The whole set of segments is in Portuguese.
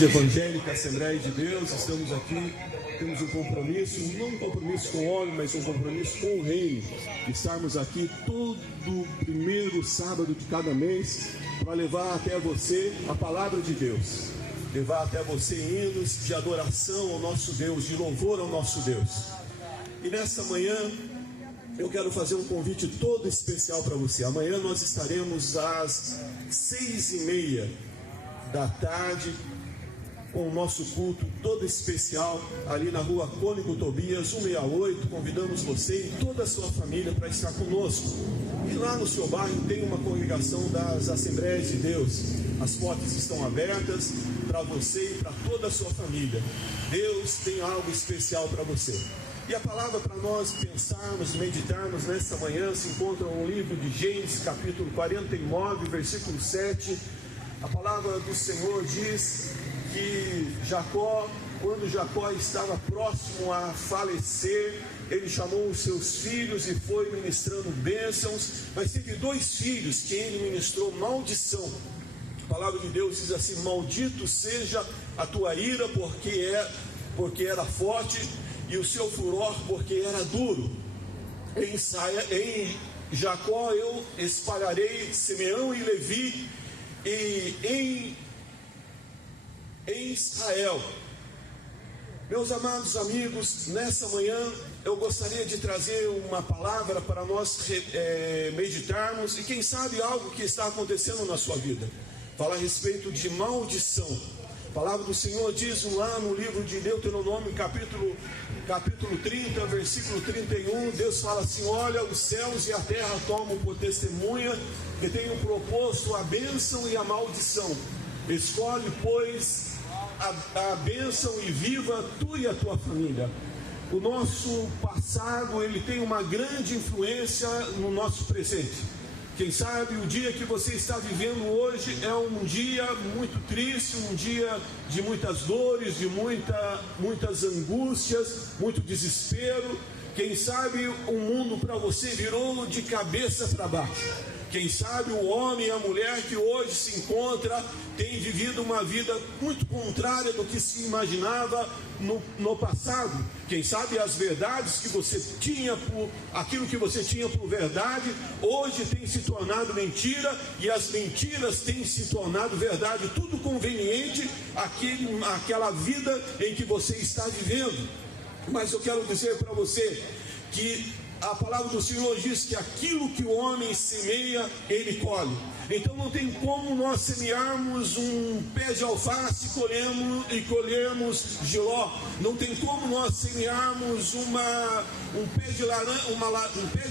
Evangélica Assembleia de Deus, estamos aqui, temos um compromisso, não um compromisso com o homem, mas um compromisso com o reino, de estarmos aqui todo primeiro sábado de cada mês, para levar até você a palavra de Deus, levar até você hinos de adoração ao nosso Deus, de louvor ao nosso Deus. E nesta manhã, eu quero fazer um convite todo especial para você. Amanhã nós estaremos às 6h30 da tarde, com o nosso culto todo especial, ali na rua Cônigo Tobias, 168, convidamos você e toda a sua família para estar conosco. E lá no seu bairro tem uma congregação das Assembleias de Deus, as portas estão abertas para você e para toda a sua família. Deus tem algo especial para você. E a palavra para nós pensarmos, meditarmos nesta manhã se encontra no livro de Gênesis, capítulo 49, versículo 7. A palavra do Senhor diz que Jacó, quando Jacó estava próximo a falecer, ele chamou os seus filhos e foi ministrando bênçãos, mas teve 2 filhos que ele ministrou maldição. A palavra de Deus diz assim: maldito seja a tua ira, porque era forte, e o seu furor, porque era duro. Em Jacó eu espalharei Simeão e Levi, e em Israel. Meus amados amigos, nessa manhã eu gostaria de trazer uma palavra para nós meditarmos, e quem sabe algo que está acontecendo na sua vida. Falar a respeito de maldição. A palavra do Senhor diz lá no livro de Deuteronômio, capítulo 30, versículo 31, Deus fala assim: olha, os céus e a terra tomam por testemunha que tenho proposto a bênção e a maldição. Escolhe, pois, a bênção e viva tu e a tua família. O nosso passado, ele tem uma grande influência no nosso presente. Quem sabe o dia que você está vivendo hoje é um dia muito triste, um dia de muitas dores, de muitas angústias, muito desespero. Quem sabe o mundo para você virou de cabeça para baixo. Quem sabe o homem e a mulher que hoje se encontra tem vivido uma vida muito contrária do que se imaginava no passado. Quem sabe as verdades que você tinha, aquilo que você tinha por verdade, hoje tem se tornado mentira, e as mentiras têm se tornado verdade. Tudo conveniente àquela vida em que você está vivendo. Mas eu quero dizer para você que a palavra do Senhor diz que aquilo que o homem semeia, ele colhe. Então não tem como nós semearmos um pé de alface e colhermos jiló. Não tem como nós semearmos um pé de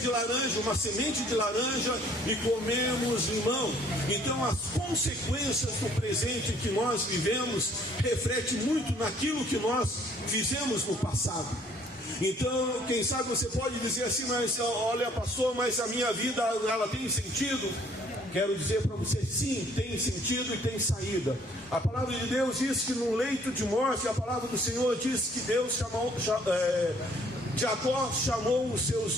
laranja, uma semente de laranja e comermos limão. Então as consequências do presente que nós vivemos refletem muito naquilo que nós fizemos no passado. Então, quem sabe você pode dizer assim: mas olha, pastor, mas a minha vida, ela tem sentido? Quero dizer para você: sim, tem sentido e tem saída. A palavra de Deus diz que no leito de morte, a palavra do Senhor diz que Deus Jacó chamou os seus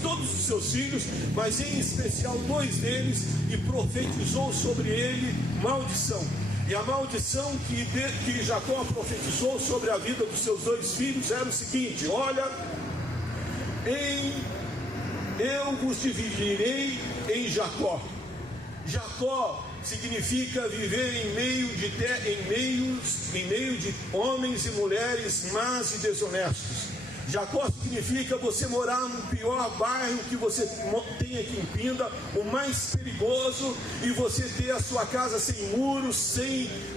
todos os seus filhos, mas em especial 2 deles, e profetizou sobre ele maldição. E a maldição que Jacó profetizou sobre a vida dos seus 2 filhos era o seguinte: olha, eu vos dividirei em Jacó. Jacó significa viver em meio de homens e mulheres más e desonestos. Jacó significa você morar no pior bairro que você tem aqui em Pinda, o mais perigoso, e você ter a sua casa sem muros,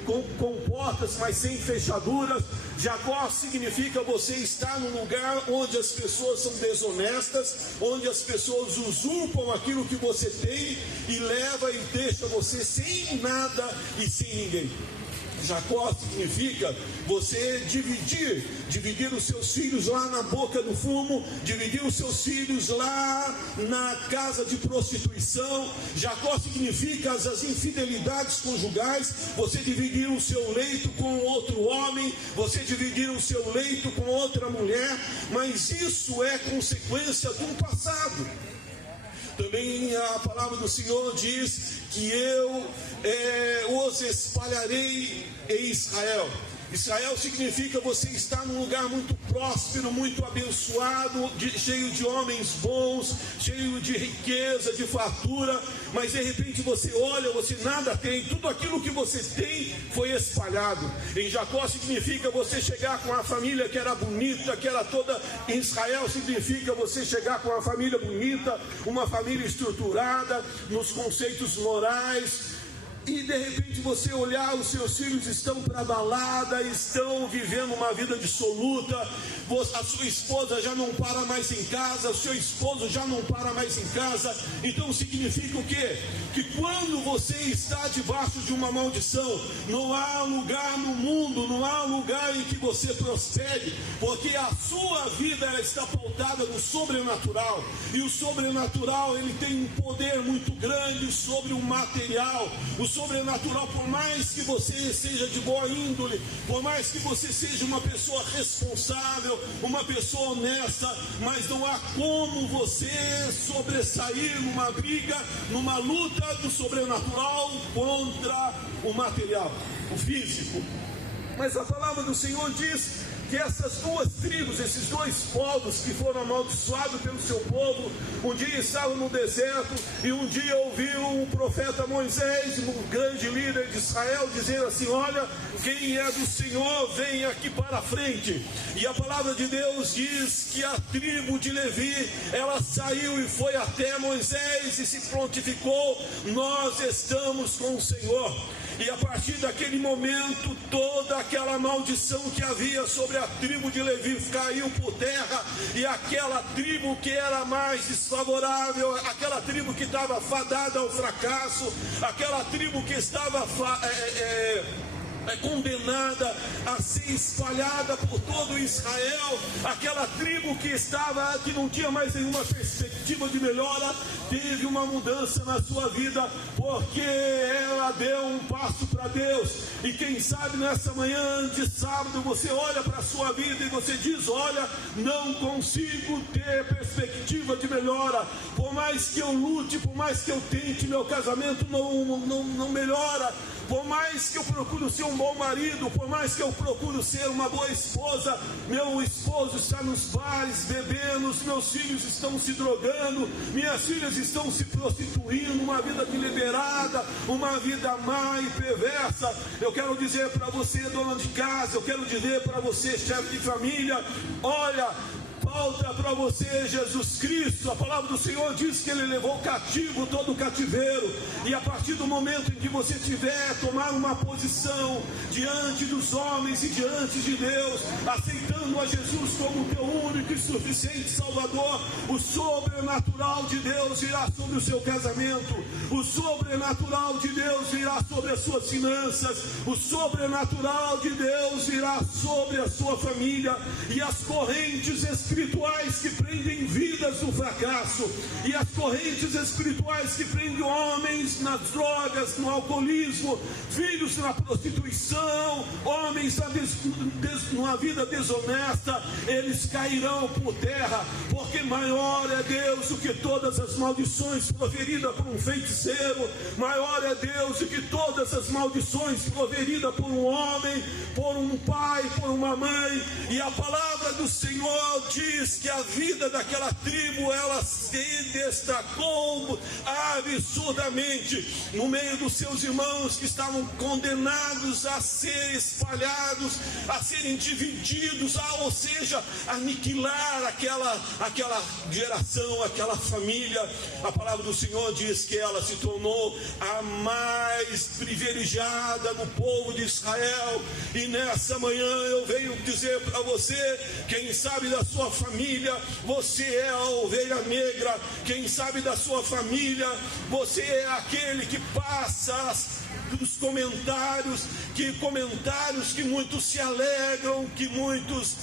com portas, mas sem fechaduras. Jacó significa você estar num lugar onde as pessoas são desonestas, onde as pessoas usurpam aquilo que você tem e leva e deixa você sem nada e sem ninguém. Jacó significa você dividir os seus filhos lá na boca do fumo, dividir os seus filhos lá na casa de prostituição. Jacó significa as infidelidades conjugais, você dividir o seu leito com outro homem, você dividir o seu leito com outra mulher, mas isso é consequência de um passado. Também a palavra do Senhor diz que eu os espalharei em Israel. Israel significa você estar num lugar muito próspero, muito abençoado, cheio de homens bons, cheio de riqueza, de fartura, mas de repente você olha, você nada tem, tudo aquilo que você tem foi espalhado. Em Jacó significa você chegar com a família que era bonita, que era toda. Em Israel significa você chegar com uma família bonita, uma família estruturada nos conceitos morais. E de repente você olhar, os seus filhos estão para balada, estão vivendo uma vida dissoluta, a sua esposa já não para mais em casa, o seu esposo já não para mais em casa. Então significa o quê? Que quando você está debaixo de uma maldição, não há lugar no mundo, não há lugar em que você prospere, porque a sua vida ela está pautada no sobrenatural, e o sobrenatural ele tem um poder muito grande sobre o material. O sobrenatural, por mais que você seja de boa índole, por mais que você seja uma pessoa responsável, uma pessoa honesta, mas não há como você sobressair numa briga, numa luta do sobrenatural contra o material, o físico. Mas a palavra do Senhor diz que essas duas tribos, esses dois povos que foram amaldiçoados pelo seu povo, um dia estavam no deserto e um dia ouviram o profeta Moisés, um grande líder de Israel, dizendo assim: olha, quem é do Senhor vem aqui para a frente. E a palavra de Deus diz que a tribo de Levi, ela saiu e foi até Moisés e se prontificou: nós estamos com o Senhor. E a partir daquele momento, toda aquela maldição que havia sobre a tribo de Levi caiu por terra, e aquela tribo que era mais desfavorável, aquela tribo que estava fadada ao fracasso, aquela tribo que estava condenada a ser espalhada por todo Israel, aquela tribo que não tinha mais nenhuma perspectiva de melhora, teve uma mudança na sua vida, porque ela deu um passo para Deus. E quem sabe nessa manhã de sábado você olha para a sua vida e você diz: olha, não consigo ter perspectiva de melhora, por mais que eu lute, por mais que eu tente, meu casamento não melhora, por mais que eu procuro ser um bom marido, por mais que eu procuro ser uma boa esposa, meu esposo está nos bares bebendo, os meus filhos estão se drogando, minhas filhas estão se prostituindo, uma vida deliberada, uma vida má e perversa. Eu quero dizer para você, dona de casa, eu quero dizer para você, chefe de família: olha, falta para você Jesus Cristo. A palavra do Senhor diz que Ele levou cativo todo o cativeiro, e a partir do momento em que você tiver tomar uma posição diante dos homens e diante de Deus, aceitando a Jesus como teu único e suficiente Salvador, o sobrenatural de Deus virá sobre o seu casamento, o sobrenatural de Deus virá sobre as suas finanças, o sobrenatural de Deus virá sobre a sua família, e as correntes espirituais que prendem vidas no fracasso, e as correntes espirituais que prendem homens nas drogas, no alcoolismo, filhos na prostituição, homens numa vida desonesta, eles cairão por terra, porque maior é Deus do que todas as maldições proferidas por um feiticeiro, maior é Deus do que todas as maldições proferidas por um homem, por um pai, por uma mãe. E a palavra do Senhor diz que a vida daquela tribo, ela se destacou absurdamente no meio dos seus irmãos que estavam condenados a ser espalhados, a serem divididos, ou seja, aniquilar aquela geração, aquela família. A palavra do Senhor diz que ela se tornou a mais privilegiada no povo de Israel. E nessa manhã eu venho dizer para você: quem sabe da sua família, você é a ovelha negra. Quem sabe da sua família, você é aquele que passa dos comentários que muitos se alegram, que muitos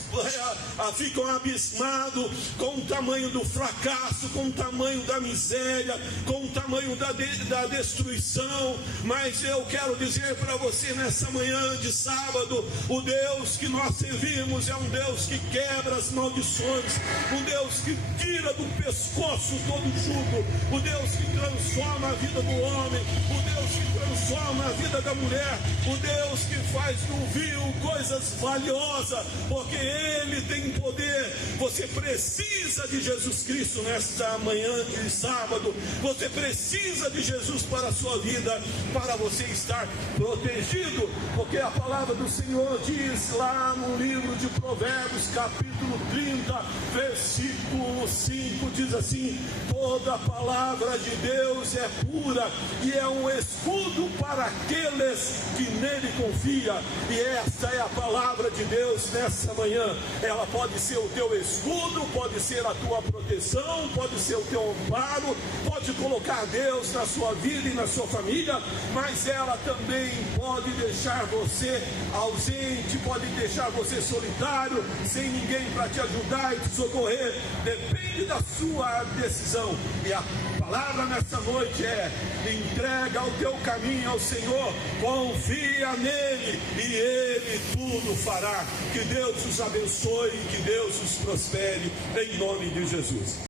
ficam abismados com o tamanho do fracasso, com o tamanho da miséria, com o tamanho da destruição. Mas eu quero dizer para você nessa manhã de sábado: o Deus que nós servimos é um Deus que quebra as maldições. tribulações, um Deus que tira do pescoço todo jugo, o Deus que transforma a vida do homem, o Deus que transforma a vida da mulher, o Deus que faz do vil coisas valiosas, porque Ele tem poder. Você precisa de Jesus Cristo nesta manhã de sábado, você precisa de Jesus para a sua vida, para você estar protegido, porque a palavra do Senhor diz lá no livro de Provérbios, capítulo 30, versículo 5, diz assim: toda a palavra de Deus é pura e é um escudo para aqueles que nele confiam. E esta é a palavra de Deus nessa manhã. Ela pode ser o teu escudo, pode ser a tua proteção, pode ser o teu amparo, pode colocar Deus na sua vida e na sua família, mas ela também pode deixar você ausente, pode deixar você solitário, sem ninguém para te ajudar e te socorrer. Depende da sua decisão. E a palavra nessa noite é: entrega o teu caminho ao Senhor, confia nele e ele tudo fará. Que Deus os abençoe, que Deus os prospere, em nome de Jesus.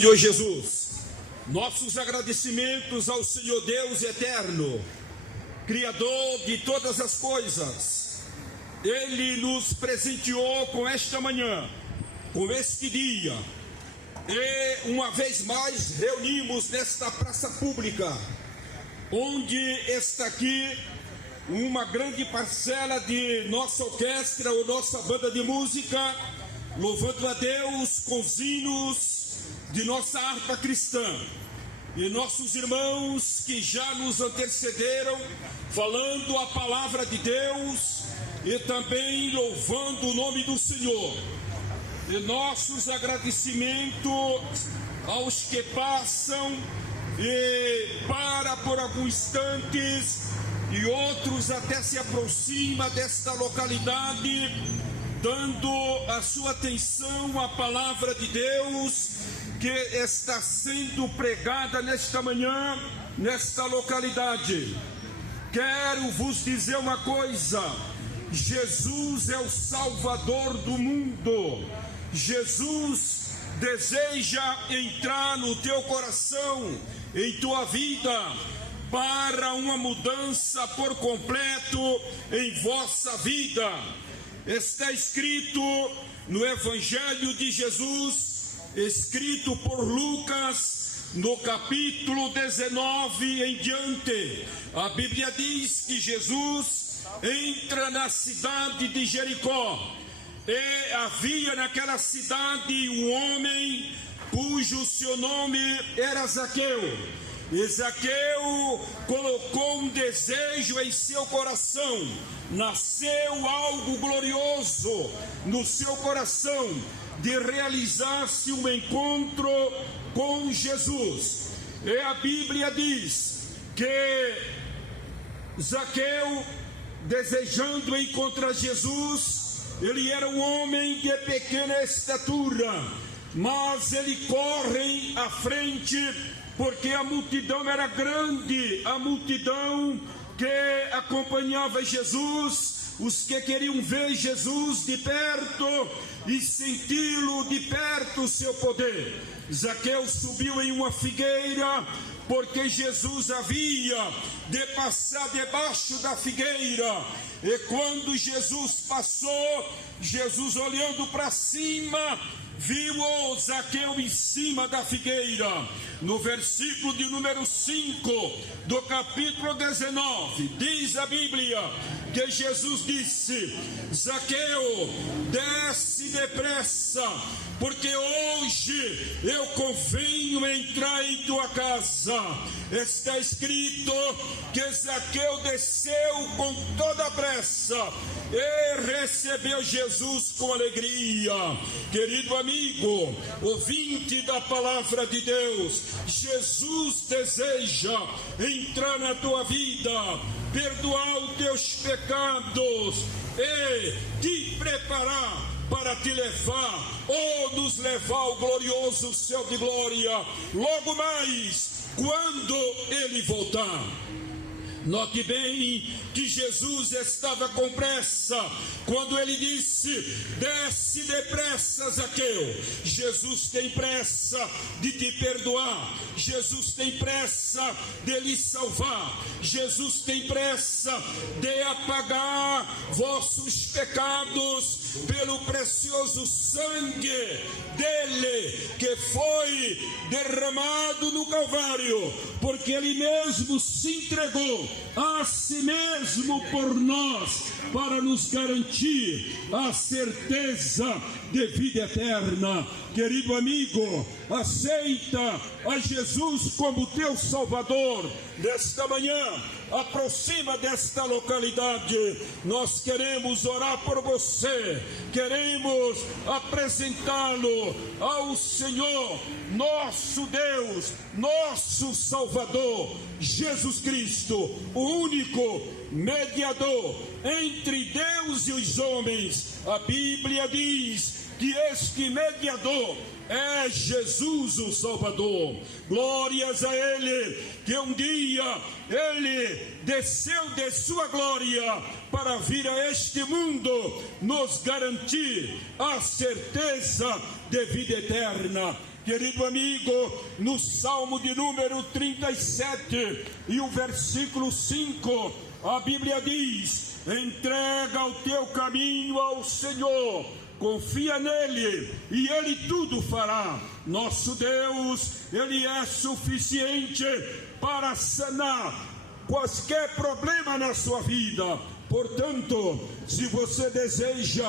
Senhor Jesus, nossos agradecimentos ao Senhor Deus eterno, Criador de todas as coisas. Ele nos presenteou com esta manhã, com este dia, e uma vez mais reunimos nesta praça pública, onde está aqui uma grande parcela de nossa orquestra ou nossa banda de música, louvando a Deus com os hinos de nossa harpa cristã, e nossos irmãos que já nos antecederam, falando a palavra de Deus e também louvando o nome do Senhor. E nossos agradecimentos aos que passam e para por alguns instantes, e outros até se aproximam desta localidade, dando a sua atenção à palavra de Deus que está sendo pregada nesta manhã, nesta localidade. Quero vos dizer uma coisa: Jesus é o Salvador do mundo. Jesus deseja entrar no teu coração, em tua vida, para uma mudança por completo em vossa vida. Está escrito no Evangelho de Jesus, escrito por Lucas, no capítulo 19 em diante. A Bíblia diz que Jesus entra na cidade de Jericó, e havia naquela cidade um homem cujo seu nome era Zaqueu. E Zaqueu colocou um desejo em seu coração, nasceu algo glorioso no seu coração, de realizar-se um encontro com Jesus. E a Bíblia diz que Zaqueu, desejando encontrar Jesus, ele era um homem de pequena estatura, mas ele corre à frente, porque a multidão era grande, a multidão que acompanhava Jesus, os que queriam ver Jesus de perto e senti-lo de perto, o seu poder. Zaqueu subiu em uma figueira, porque Jesus havia de passar debaixo da figueira. E quando Jesus passou, Jesus olhando para cima, viu o Zaqueu em cima da figueira. No versículo de número 5 do capítulo 19, diz a Bíblia que Jesus disse: Zaqueu, desce depressa, porque hoje eu convenho entrar em tua casa. Está escrito que Zaqueu desceu com toda a pressa e recebeu Jesus com alegria. Querido amigo, ouvinte da palavra de Deus, Jesus deseja entrar na tua vida, perdoar os teus pecados e te preparar para te levar, ou nos levar ao glorioso céu de glória, logo mais, quando Ele voltar. Note bem que Jesus estava com pressa, quando Ele disse: desce depressa, Zaqueu. Jesus tem pressa de te perdoar, Jesus tem pressa de lhe salvar, Jesus tem pressa de apagar vossos pecados pelo precioso sangue dele, que foi derramado no Calvário, porque Ele mesmo se entregou a si mesmo por nós, para nos garantir a certeza de vida eterna. Querido amigo, aceita a Jesus como teu Salvador. Nesta manhã, aproxima desta localidade. Nós queremos orar por você, queremos apresentá-lo ao Senhor, nosso Deus, nosso Salvador, Jesus Cristo, o único mediador entre Deus e os homens. A Bíblia diz que este mediador é Jesus o Salvador. Glórias a Ele, que um dia Ele desceu de sua glória para vir a este mundo nos garantir a certeza de vida eterna. Querido amigo, no Salmo de número 37 e o versículo 5, a Bíblia diz: entrega o teu caminho ao Senhor, confia nele e ele tudo fará. Nosso Deus, ele é suficiente para sanar qualquer problema na sua vida. Portanto, se você deseja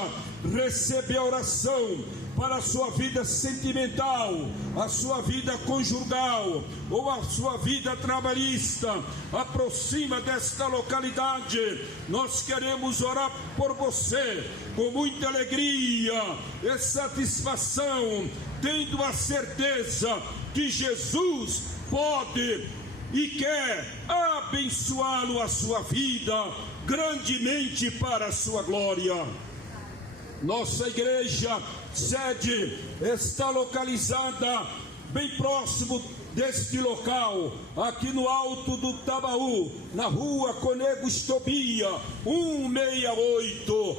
receber a oração para a sua vida sentimental, a sua vida conjugal ou a sua vida trabalhista, aproxima desta localidade. Nós queremos orar por você com muita alegria e satisfação, tendo a certeza que Jesus pode e quer abençoá-lo, a sua vida, grandemente para a sua glória. Nossa igreja sede está localizada bem próximo deste local, aqui no Alto do Tabaú, na rua Conegos Tobia, 168.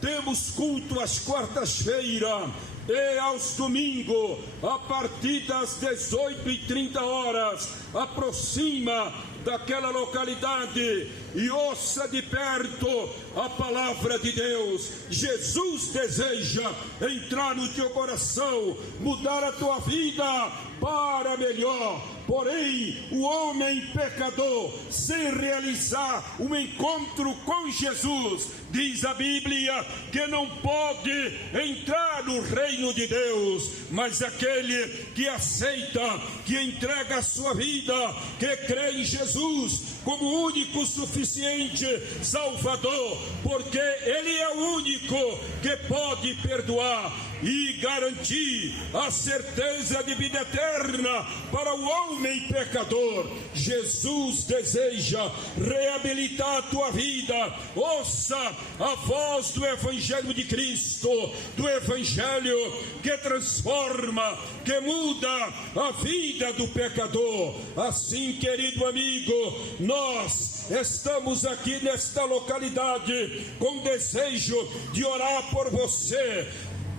Temos culto às quartas-feiras e aos domingos, a partir das 18h30. Aproxima daquela localidade e ouça de perto a palavra de Deus. Jesus deseja entrar no teu coração, mudar a tua vida para melhor. Porém, o homem pecador, sem realizar um encontro com Jesus, diz a Bíblia que não pode entrar no reino de Deus. Mas aquele que aceita, que entrega a sua vida, que crê em Jesus como único, suficiente Salvador, porque Ele é o único que pode perdoar e garantir a certeza de vida eterna para o homem pecador. Jesus deseja reabilitar a tua vida. Ouça a voz do Evangelho de Cristo, do Evangelho que transforma, que muda a vida do pecador. Assim, querido amigo, nós estamos aqui nesta localidade com desejo de orar por você,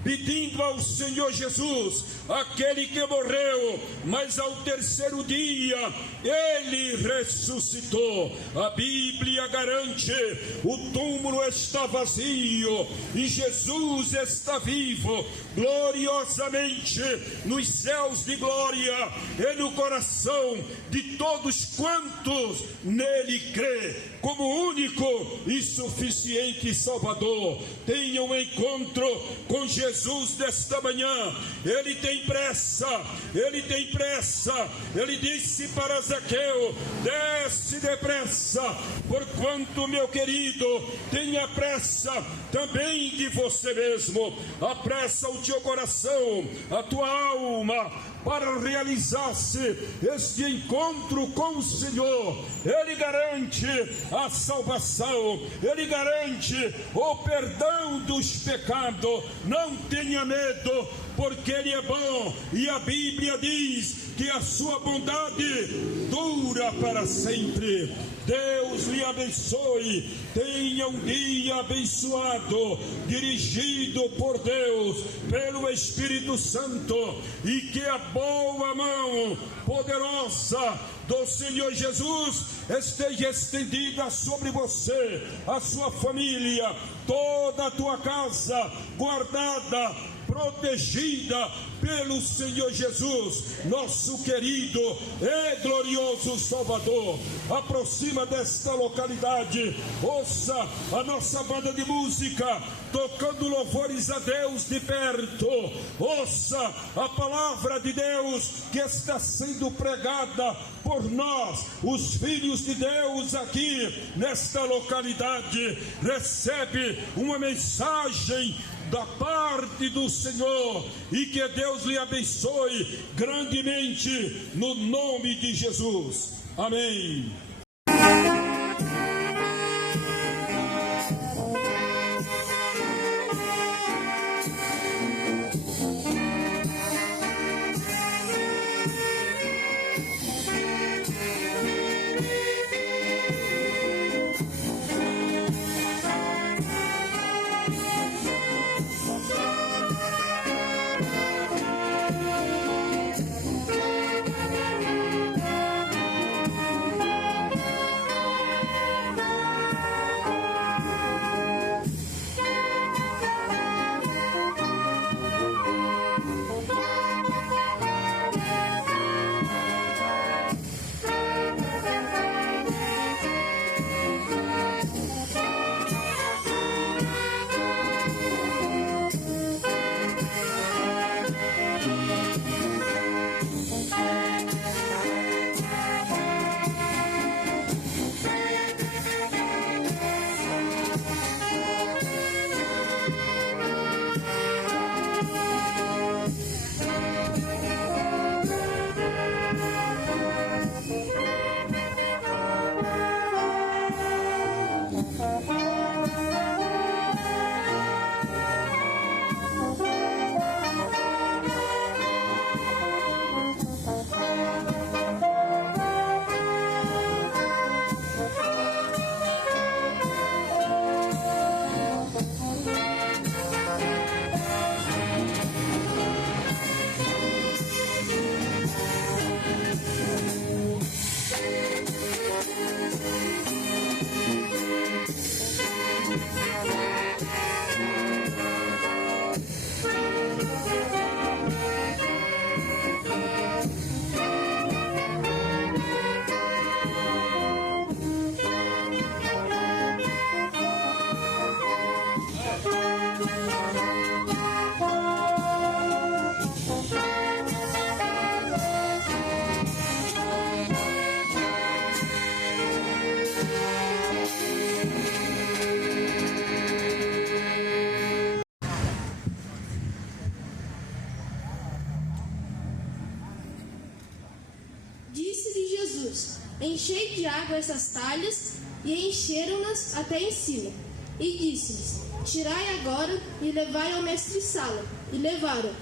pedindo ao Senhor Jesus, aquele que morreu, mas ao terceiro dia Ele ressuscitou. A Bíblia garante: o túmulo está vazio e Jesus está vivo, gloriosamente nos céus de glória e no coração de todos quantos nele crê, como único e suficiente Salvador. Tenha um encontro com Jesus desta manhã. Ele tem pressa, Ele tem pressa. Ele disse para Zaqueu: desce depressa, porquanto, meu querido, tenha pressa também de você mesmo. Apressa o teu coração, a tua alma, para realizar-se este encontro com o Senhor. Ele garante a salvação, Ele garante o perdão dos pecados. Não tenha medo, porque Ele é bom, e a Bíblia diz que a sua bondade dura para sempre. Deus lhe abençoe. Tenha um dia abençoado, dirigido por Deus, pelo Espírito Santo, e que a boa mão poderosa do Senhor Jesus esteja estendida sobre você, a sua família, toda a tua casa, guardada, protegida pelo Senhor Jesus, nosso querido e glorioso Salvador. Aproxima desta localidade, ouça a nossa banda de música tocando louvores a Deus de perto. Ouça a palavra de Deus que está sendo pregada por nós, os filhos de Deus, aqui nesta localidade. Recebe uma mensagem da parte do Senhor, e que Deus lhe abençoe grandemente, no nome de Jesus. Amém. Disse-lhe Jesus: enchei de água essas talhas, e encheram-nas até em cima. E disse-lhes: tirai agora e levai ao mestre-sala. E levaram.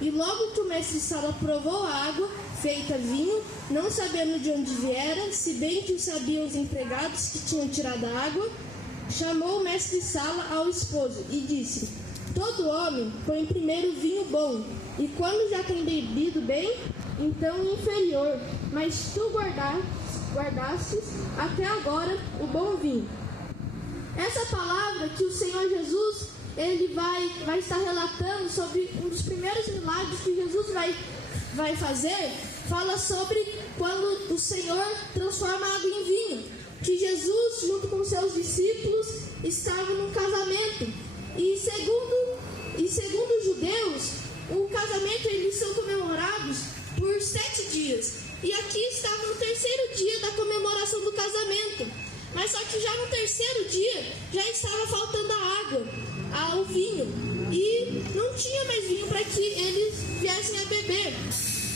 E logo que o mestre-sala provou a água, feita vinho, não sabendo de onde viera, se bem que o sabiam os empregados que tinham tirado a água, chamou o mestre-sala ao esposo e disse: todo homem põe primeiro vinho bom, e quando já tem bebido bem, então o inferior, mas tu guardastes até agora o bom vinho. Essa palavra que o Senhor Jesus ele vai estar relatando sobre um dos primeiros milagres que Jesus vai fazer, fala sobre quando o Senhor transforma a água em vinho. Que Jesus, junto com seus discípulos, estava num casamento. E segundo os judeus, o casamento eles são comemorados por 7 dias. E aqui estava no terceiro dia da comemoração do casamento. Mas só que já no terceiro dia, já estava faltando a água, o vinho. E não tinha mais vinho para que eles viessem a beber.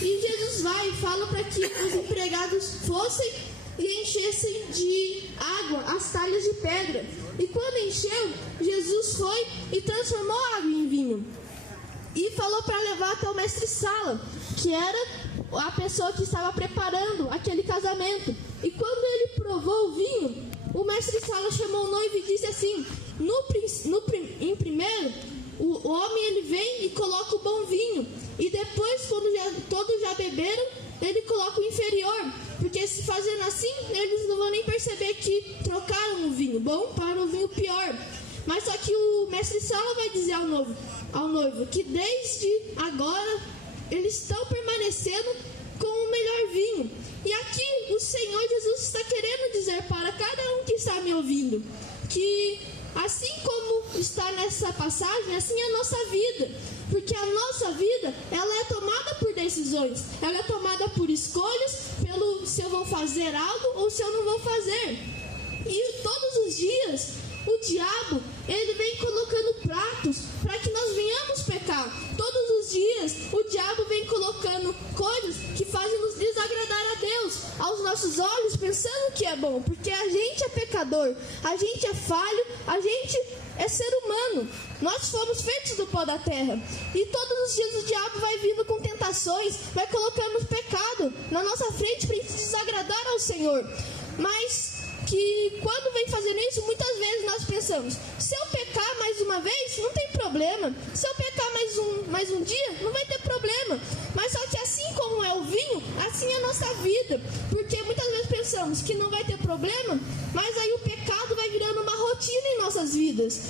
E Jesus vai e fala para que os empregados fossem e enchessem de água as talhas de pedra. E quando encheu, Jesus foi e transformou a água em vinho. E falou para levar até o mestre-sala, que era a pessoa que estava preparando aquele casamento. E quando ele provou o vinho, o mestre-sala chamou o noivo e disse assim: em primeiro, o homem ele vem e coloca o bom vinho. E depois, quando todos já beberam, ele coloca o inferior. Porque se fazendo assim, eles não vão nem perceber que trocaram o vinho bom para o vinho pior. Mas só que o mestre-sala vai dizer ao noivo que desde agora eles estão permanecendo com o melhor vinho. E aqui o Senhor Jesus está querendo dizer para cada um que está me ouvindo, que assim como está nessa passagem, assim é a nossa vida. Porque a nossa vida, ela é tomada por decisões, ela é tomada por escolhas, pelo se eu vou fazer algo ou se eu não vou fazer. E todos os dias, o diabo, ele vem colocando pratos para que nós venhamos pecar. Todos os dias, o diabo vem colocando coisas que fazem nos desagradar a Deus, aos nossos olhos, pensando que é bom, porque a gente é pecador, a gente é falho, a gente é ser humano. Nós fomos feitos do pó da terra. E todos os dias o diabo vai vindo com tentações, vai colocando pecado na nossa frente para desagradar ao Senhor. Mas que quando vem fazendo isso, muitas vezes nós pensamos: se eu pecar mais uma vez, não tem problema. Se eu pecar mais um dia, não vai ter problema. Mas só que assim como é o vinho, assim é a nossa vida. Porque muitas vezes pensamos que não vai ter problema, mas aí o pecado vai virando uma rotina em nossas vidas.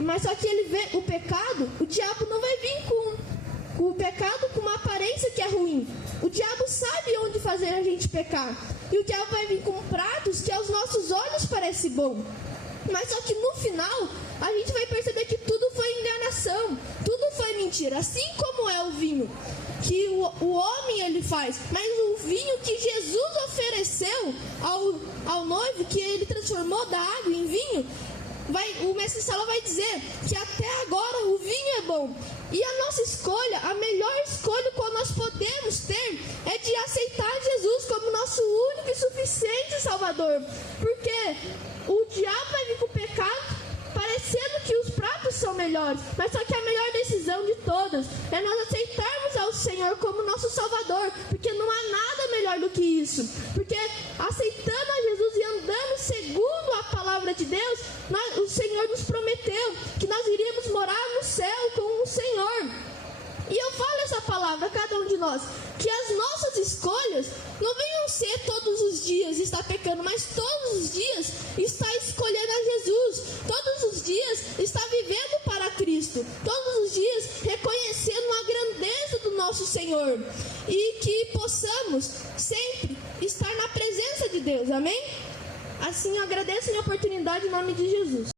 Mas só que ele vê o pecado, o diabo não vai vir com o pecado com uma aparência que é ruim. O diabo sabe onde fazer a gente pecar. E o diabo vai vir com pratos que aos nossos olhos parece bom. Mas só que no final, a gente vai perceber que tudo foi enganação, tudo foi mentira. Assim como é o vinho que o homem ele faz, mas o vinho que Jesus ofereceu ao noivo, que ele transformou da água em vinho, o mestre-sala vai dizer que até agora o vinho é bom. E a nossa escolha, a melhor escolha que nós podemos ter é de aceitar Jesus como nosso único e suficiente Salvador. Porque o diabo vai vir com o pecado, parecendo que os pratos são melhores, mas só que a melhor decisão de todas é nós aceitarmos ao Senhor como nosso Salvador, porque não há nada melhor do que isso. Porque aceitando a Jesus e andando segundo a palavra de Deus, o Senhor nos prometeu que nós iríamos morar no céu com o Senhor. E eu falo essa palavra a cada um de nós, que as nossas escolhas não venham ser todos os dias estar pecando, mas todos os dias estar escolhendo a Jesus, todos os dias estar vivendo para Cristo, todos os dias reconhecendo a grandeza do nosso Senhor, e que possamos sempre estar na presença de Deus, amém? Assim eu agradeço a minha oportunidade em nome de Jesus.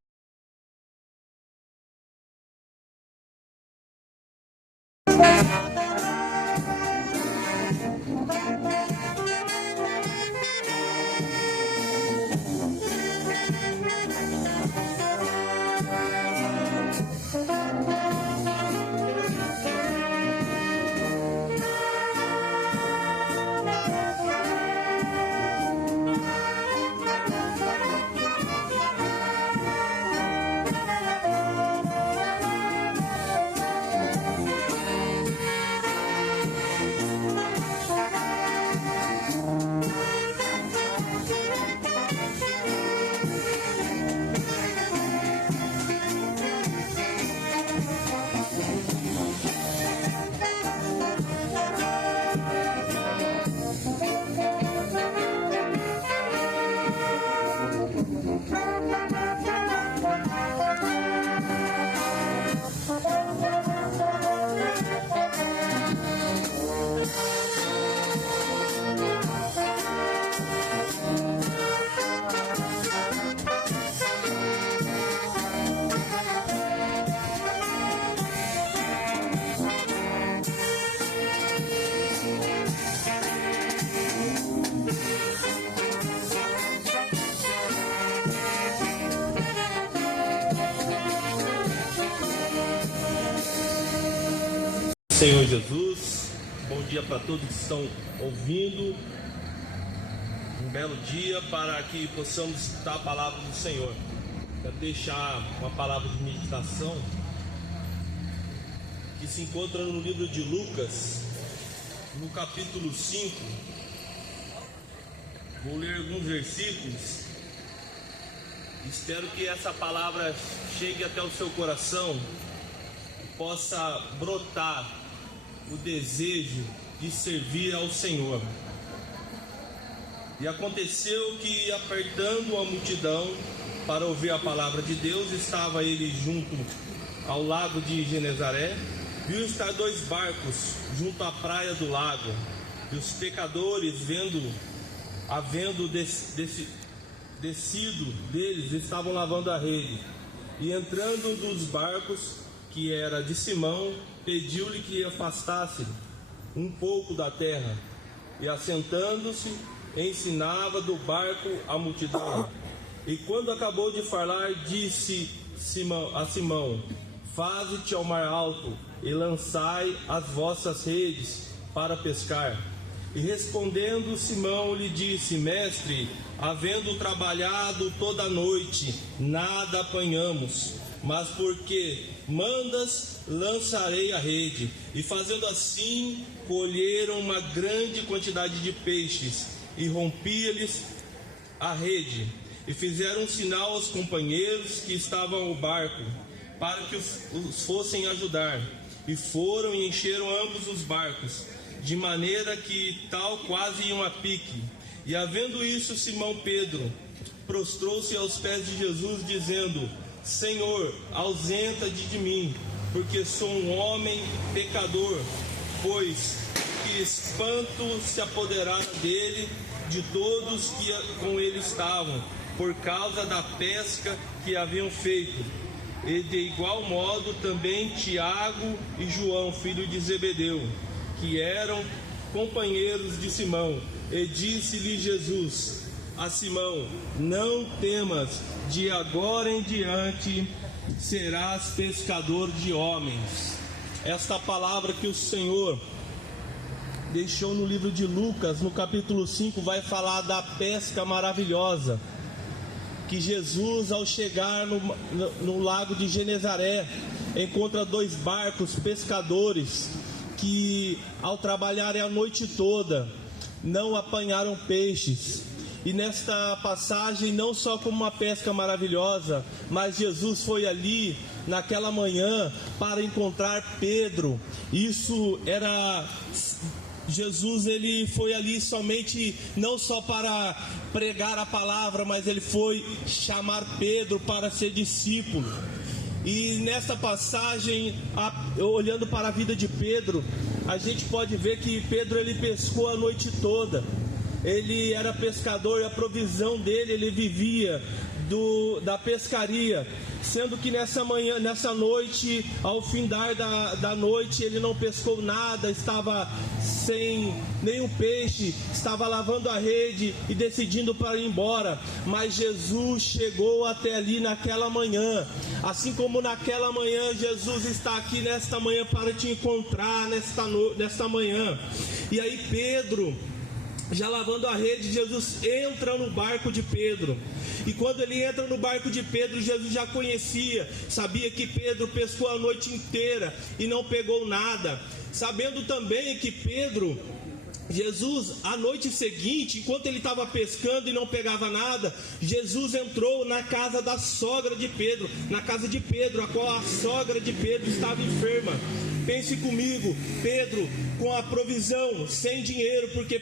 Senhor Jesus, bom dia para todos que estão ouvindo, um belo dia para que possamos escutar a palavra do Senhor. Quero deixar uma palavra de meditação que se encontra no livro de Lucas, no capítulo 5. Vou ler alguns versículos. Espero que essa palavra chegue até o seu coração e possa brotar o desejo de servir ao Senhor. E aconteceu que, apertando a multidão para ouvir a palavra de Deus, estava ele junto ao lago de Genezaré. Viu estar 2 barcos junto à praia do lago, e os pecadores, havendo descido deles, estavam lavando a rede. E entrando um dos barcos, que era de Simão, pediu-lhe que afastasse um pouco da terra, e assentando-se, ensinava do barco a multidão. E quando acabou de falar, disse a Simão: faze-te ao mar alto e lançai as vossas redes para pescar. E respondendo Simão lhe disse: mestre, havendo trabalhado toda a noite, nada apanhamos, mas porque mandas, lançarei a rede. E fazendo assim, colheram uma grande quantidade de peixes, e rompia-lhes a rede. E fizeram um sinal aos companheiros que estavam ao barco, para que os fossem ajudar. E foram e encheram ambos os barcos, de maneira que tal quase iam a pique. E havendo isso, Simão Pedro prostrou-se aos pés de Jesus, dizendo: Senhor, ausenta-te de mim, porque sou um homem pecador. Pois que espanto se apoderara dele de todos que com ele estavam, por causa da pesca que haviam feito. E de igual modo também Tiago e João, filho de Zebedeu, que eram companheiros de Simão. E disse-lhe Jesus a Simão: não temas, de agora em diante serás pescador de homens. Esta palavra que o Senhor deixou no livro de Lucas, no capítulo 5, vai falar da pesca maravilhosa. Que Jesus, ao chegar no lago de Genezaré, encontra 2 barcos pescadores que, ao trabalharem a noite toda, não apanharam peixes. E nesta passagem, não só como uma pesca maravilhosa, mas Jesus foi ali naquela manhã para encontrar Pedro. Jesus, ele foi ali somente, não só para pregar a palavra, mas ele foi chamar Pedro para ser discípulo. E nessa passagem, olhando para a vida de Pedro, a gente pode ver que Pedro, ele pescou a noite toda. Ele era pescador e a provisão dele, ele vivia da pescaria. Sendo que nessa noite, ao findar da noite, ele não pescou nada, estava sem nenhum peixe, estava lavando a rede e decidindo para ir embora. Mas Jesus chegou até ali naquela manhã. Assim como naquela manhã, Jesus está aqui nesta manhã para te encontrar nesta manhã. E aí Pedro, já lavando a rede, Jesus entra no barco de Pedro. E quando ele entra no barco de Pedro, Jesus já conhecia, sabia que Pedro pescou a noite inteira e não pegou nada. Sabendo também que Jesus, a noite seguinte, enquanto ele estava pescando e não pegava nada, Jesus entrou na casa da sogra de Pedro, na casa de Pedro, a qual a sogra de Pedro estava enferma. Pense comigo, Pedro, com a provisão, sem dinheiro, porque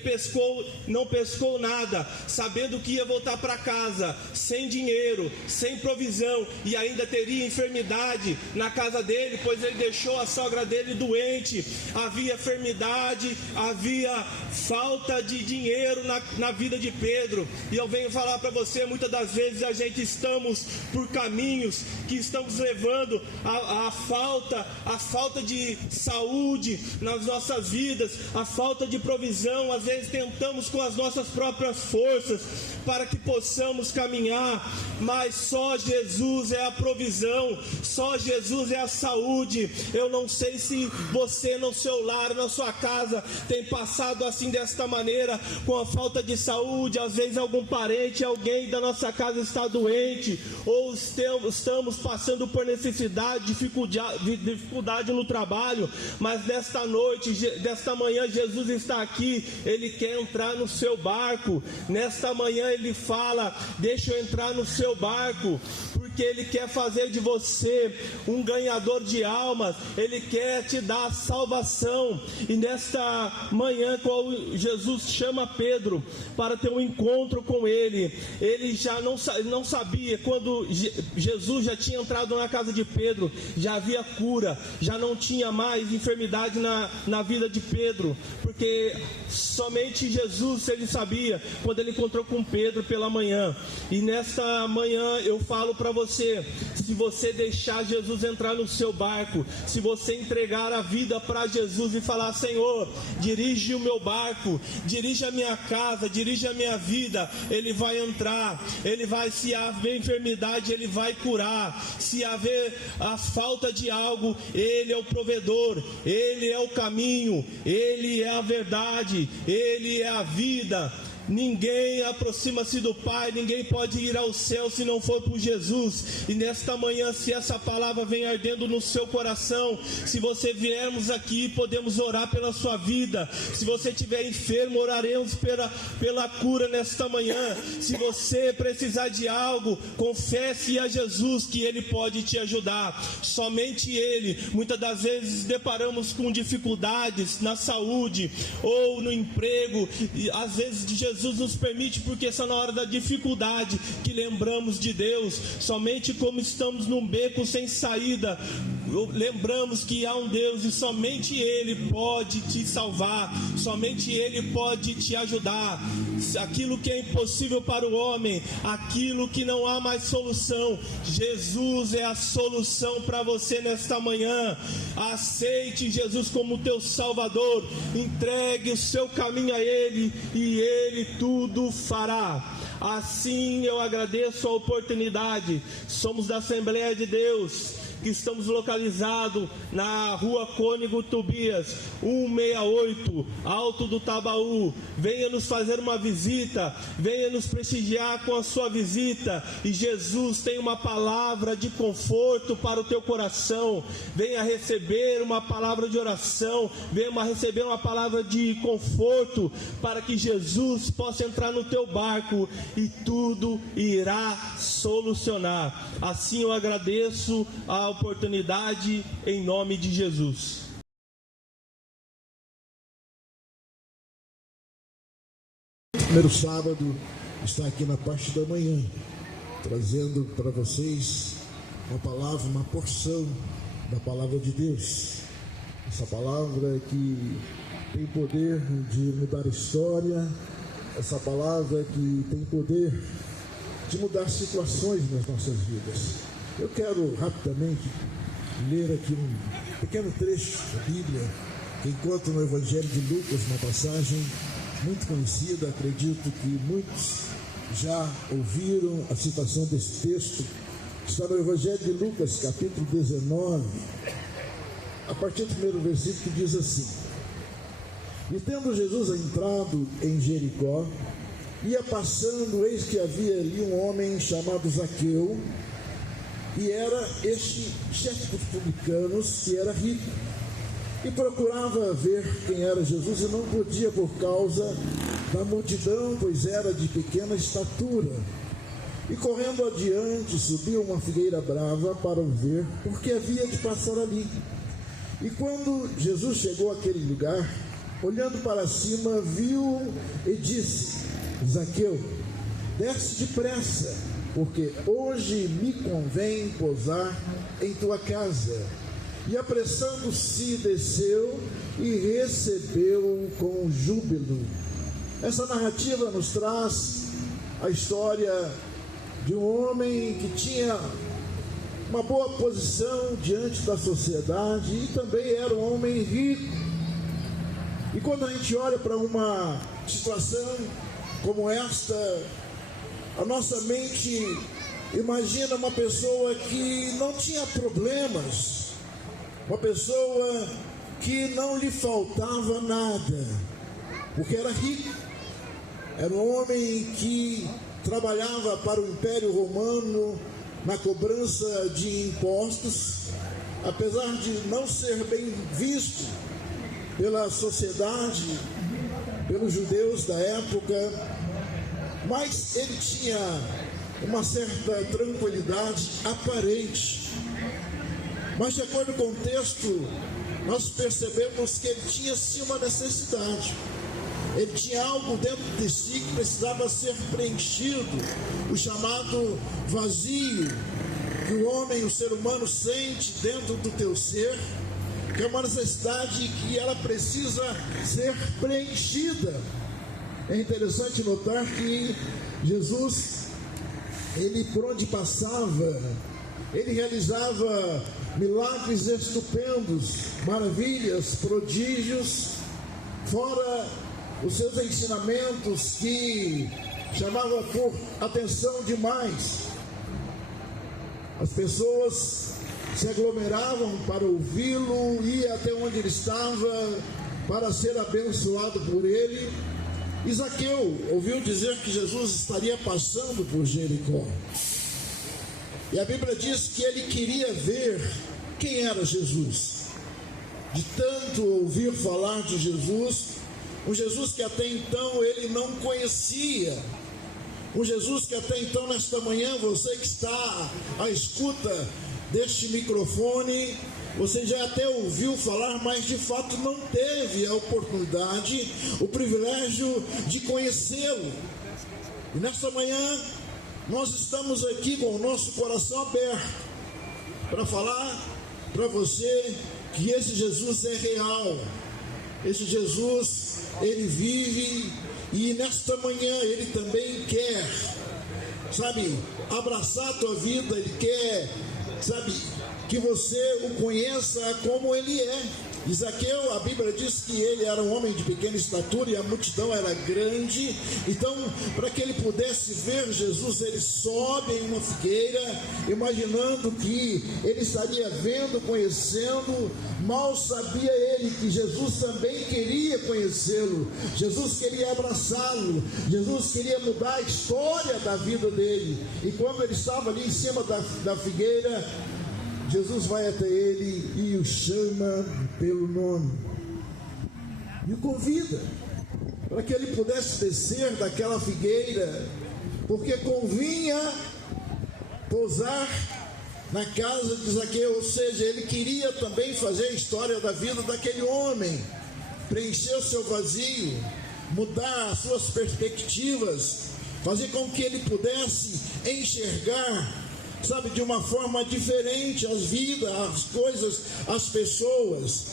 não pescou nada, sabendo que ia voltar para casa, sem dinheiro, sem provisão, e ainda teria enfermidade na casa dele, pois ele deixou a sogra dele doente. Havia enfermidade, havia falta de dinheiro na vida de Pedro. E eu venho falar para você, muitas das vezes a gente estamos por caminhos que estamos levando a falta de de saúde nas nossas vidas, a falta de provisão. Às vezes tentamos com as nossas próprias forças para que possamos caminhar, mas só Jesus é a provisão, só Jesus é a saúde. Eu não sei se você no seu lar, na sua casa, tem passado assim desta maneira, com a falta de saúde. Às vezes algum parente, alguém da nossa casa está doente, ou estamos passando por necessidade, dificuldade no trabalho, mas nesta noite, desta manhã, Jesus está aqui. Ele quer entrar no seu barco. Nesta manhã Ele fala: deixa eu entrar no seu barco, porque Ele quer fazer de você um ganhador de almas. Ele quer te dar salvação. E nesta manhã, quando Jesus chama Pedro para ter um encontro com Ele, ele já não sabia. Quando Jesus já tinha entrado na casa de Pedro, já havia cura, já não tinha mais enfermidade na vida de Pedro, porque somente Jesus ele sabia quando ele encontrou com Pedro pela manhã. E nesta manhã eu falo para você: se você deixar Jesus entrar no seu barco, se você entregar a vida para Jesus e falar: Senhor, dirige o meu barco, dirige a minha casa, dirige a minha vida, Ele vai entrar. Ele vai, se haver enfermidade, Ele vai curar. Se haver a falta de algo, Ele é o provedor, Ele é o caminho, Ele é a verdade, Ele é a vida. Ninguém aproxima-se do Pai, ninguém pode ir ao céu se não for por Jesus. E nesta manhã, se essa palavra vem ardendo no seu coração, se você viermos aqui, podemos orar pela sua vida. Se você estiver enfermo, oraremos pela cura nesta manhã. Se você precisar de algo, confesse a Jesus que Ele pode te ajudar. Somente Ele. Muitas das vezes deparamos com dificuldades na saúde ou no emprego, e às vezes de Jesus nos permite, porque é só na hora da dificuldade que lembramos de Deus. Somente como estamos num beco sem saída, lembramos que há um Deus, e somente Ele pode te salvar, somente Ele pode te ajudar. Aquilo que é impossível para o homem, aquilo que não há mais solução, Jesus é a solução para você nesta manhã. Aceite Jesus como teu Salvador, entregue o seu caminho a Ele, e Ele tudo fará. Assim eu agradeço a oportunidade. Somos da Assembleia de Deus, que estamos localizados na rua Cônigo Tobias, 168, Alto do Tabaú. Venha nos fazer uma visita, venha nos prestigiar com a sua visita, e Jesus tem uma palavra de conforto para o teu coração. Venha receber uma palavra de oração, venha receber uma palavra de conforto, para que Jesus possa entrar no teu barco e tudo irá solucionar. Assim eu agradeço a oportunidade, em nome de Jesus. Primeiro sábado está aqui na parte da manhã, trazendo para vocês uma palavra, uma porção da palavra de Deus. Essa palavra que tem poder de mudar a história, essa palavra que tem poder de mudar situações nas nossas vidas. Eu quero rapidamente ler aqui um pequeno trecho da Bíblia, que encontra no Evangelho de Lucas, uma passagem muito conhecida. Acredito que muitos já ouviram a citação desse texto. Está no Evangelho de Lucas, capítulo 19, a partir do primeiro versículo, que diz assim: E tendo Jesus entrado em Jericó, ia passando, eis que havia ali um homem chamado Zaqueu, e era este chefe dos publicanos, que era rico, e procurava ver quem era Jesus, e não podia por causa da multidão, pois era de pequena estatura. E correndo adiante, subiu uma figueira brava para o ver, porque havia de passar ali. E quando Jesus chegou àquele lugar, olhando para cima, viu e disse: Zaqueu, desce depressa, porque hoje me convém pousar em tua casa. E apressando-se, desceu e recebeu com júbilo. Essa narrativa nos traz a história de um homem que tinha uma boa posição diante da sociedade e também era um homem rico. E quando a gente olha para uma situação como esta, a nossa mente imagina uma pessoa que não tinha problemas, uma pessoa que não lhe faltava nada, porque era rico. Era um homem que trabalhava para o Império Romano na cobrança de impostos, apesar de não ser bem visto pela sociedade, pelos judeus da época, mas ele tinha uma certa tranquilidade aparente. Mas de acordo com o texto, nós percebemos que ele tinha sim uma necessidade. Ele tinha algo dentro de si que precisava ser preenchido, o chamado vazio que o homem, o ser humano sente dentro do teu ser, que é uma necessidade que ela precisa ser preenchida. É interessante notar que Jesus, ele por onde passava, ele realizava milagres estupendos, maravilhas, prodígios, fora os seus ensinamentos que chamavam por atenção demais. As pessoas se aglomeravam para ouvi-lo, ia até onde ele estava para ser abençoado por ele. E Zaqueu ouviu dizer que Jesus estaria passando por Jericó. E a Bíblia diz que ele queria ver quem era Jesus. De tanto ouvir falar de Jesus, um Jesus que até então ele não conhecia, um Jesus que até então, nesta manhã, você que está à escuta deste microfone, você já até ouviu falar, mas de fato não teve a oportunidade, o privilégio de conhecê-lo. E nesta manhã, nós estamos aqui com o nosso coração aberto para falar para você que esse Jesus é real. Esse Jesus, ele vive, e nesta manhã ele também quer, abraçar a tua vida. Ele quer, que você o conheça como ele é. Zaqueu, a Bíblia diz que ele era um homem de pequena estatura e a multidão era grande. Então, para que ele pudesse ver Jesus, ele sobe em uma figueira, imaginando que ele estaria vendo, conhecendo. Mal sabia ele que Jesus também queria conhecê-lo. Jesus queria abraçá-lo. Jesus queria mudar a história da vida dele. E quando ele estava ali em cima da figueira, Jesus vai até ele e o chama pelo nome e o convida para que ele pudesse descer daquela figueira, porque convinha pousar na casa de Zaqueu. Ou seja, ele queria também fazer a história da vida daquele homem, preencher o seu vazio, mudar as suas perspectivas, fazer com que ele pudesse enxergar, de uma forma diferente as vidas, as coisas, as pessoas.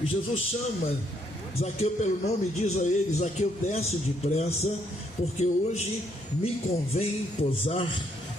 E Jesus chama Zaqueu pelo nome e diz a ele: Zaqueu, desce depressa, porque hoje me convém pousar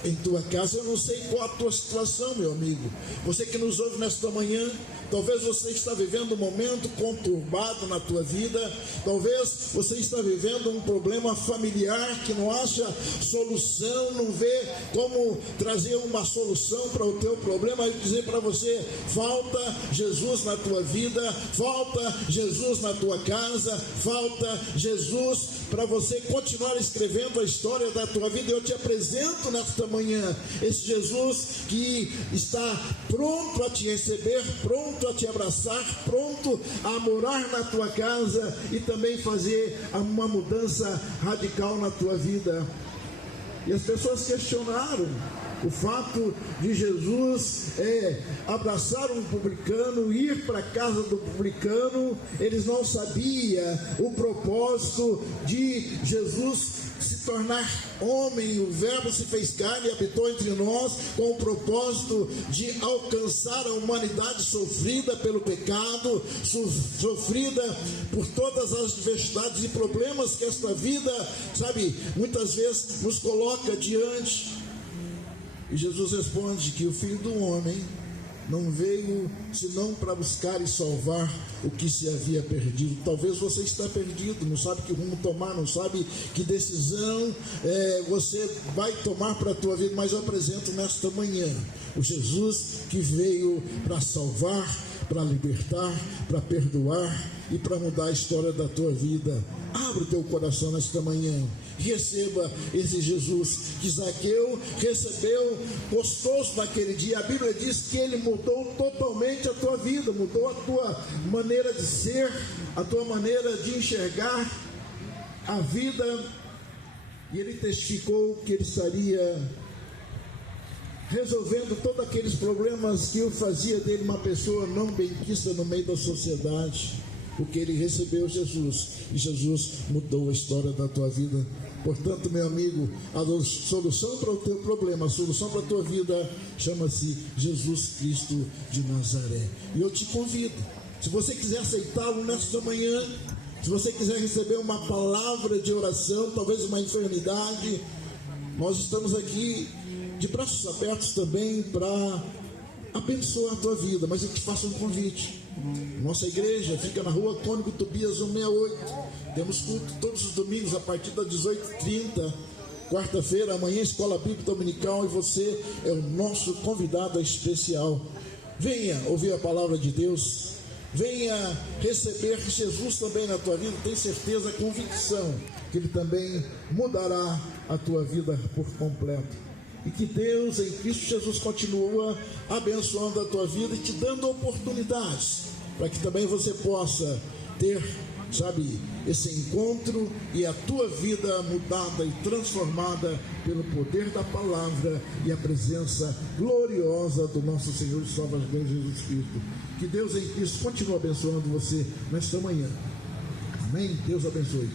em tua casa. Eu não sei qual a tua situação, meu amigo. Você que nos ouve nesta manhã, talvez você está vivendo um momento conturbado na tua vida, talvez você está vivendo um problema familiar que não acha solução, não vê como trazer uma solução para o teu problema. Eu dizer para você: falta Jesus na tua vida, falta Jesus na tua casa, falta Jesus para você continuar escrevendo a história da tua vida. Eu te apresento nesta manhã esse Jesus que está pronto a te receber, pronto a te abraçar, pronto a morar na tua casa e também fazer uma mudança radical na tua vida. E as pessoas questionaram o fato de Jesus abraçar um publicano, ir para a casa do publicano. Eles não sabiam o propósito de Jesus se tornar homem. O Verbo se fez carne e habitou entre nós, com o propósito de alcançar a humanidade sofrida pelo pecado, sofrida por todas as adversidades e problemas que esta vida, muitas vezes nos coloca diante. E Jesus responde que o Filho do Homem não veio senão para buscar e salvar o que se havia perdido. Talvez você está perdido, não sabe que rumo tomar, não sabe que decisão você vai tomar para a tua vida, mas eu apresento nesta manhã o Jesus que veio para salvar, para libertar, para perdoar e para mudar a história da tua vida. Abra o teu coração nesta manhã, receba esse Jesus que Zaqueu recebeu gostoso naquele dia. A Bíblia diz que ele mudou totalmente a tua vida, mudou a tua maneira de ser, a tua maneira de enxergar a vida, e ele testificou que ele estaria resolvendo todos aqueles problemas que o fazia dele uma pessoa não benquista no meio da sociedade, porque ele recebeu Jesus, e Jesus mudou a história da tua vida. Portanto, meu amigo, a solução para o teu problema, a solução para a tua vida chama-se Jesus Cristo de Nazaré. E eu te convido, se você quiser aceitá-lo nesta manhã, se você quiser receber uma palavra de oração, talvez uma enfermidade, nós estamos aqui de braços abertos também para abençoar a tua vida. Mas eu te faço um convite. Nossa igreja fica na rua Cônigo Tobias 168. Temos culto todos os domingos a partir das 18h30. Quarta-feira, amanhã, Escola Bíblica Dominical, e você é o nosso convidado especial. Venha ouvir a palavra de Deus, venha receber Jesus também na tua vida. Tem certeza, convicção que Ele também mudará a tua vida por completo. E que Deus em Cristo Jesus continua abençoando a tua vida e te dando oportunidades para que também você possa ter, sabe, esse encontro e a tua vida mudada e transformada pelo poder da palavra e a presença gloriosa do nosso Senhor e Salvador Jesus Cristo. Que Deus em Cristo continue abençoando você nesta manhã. Amém? Deus abençoe.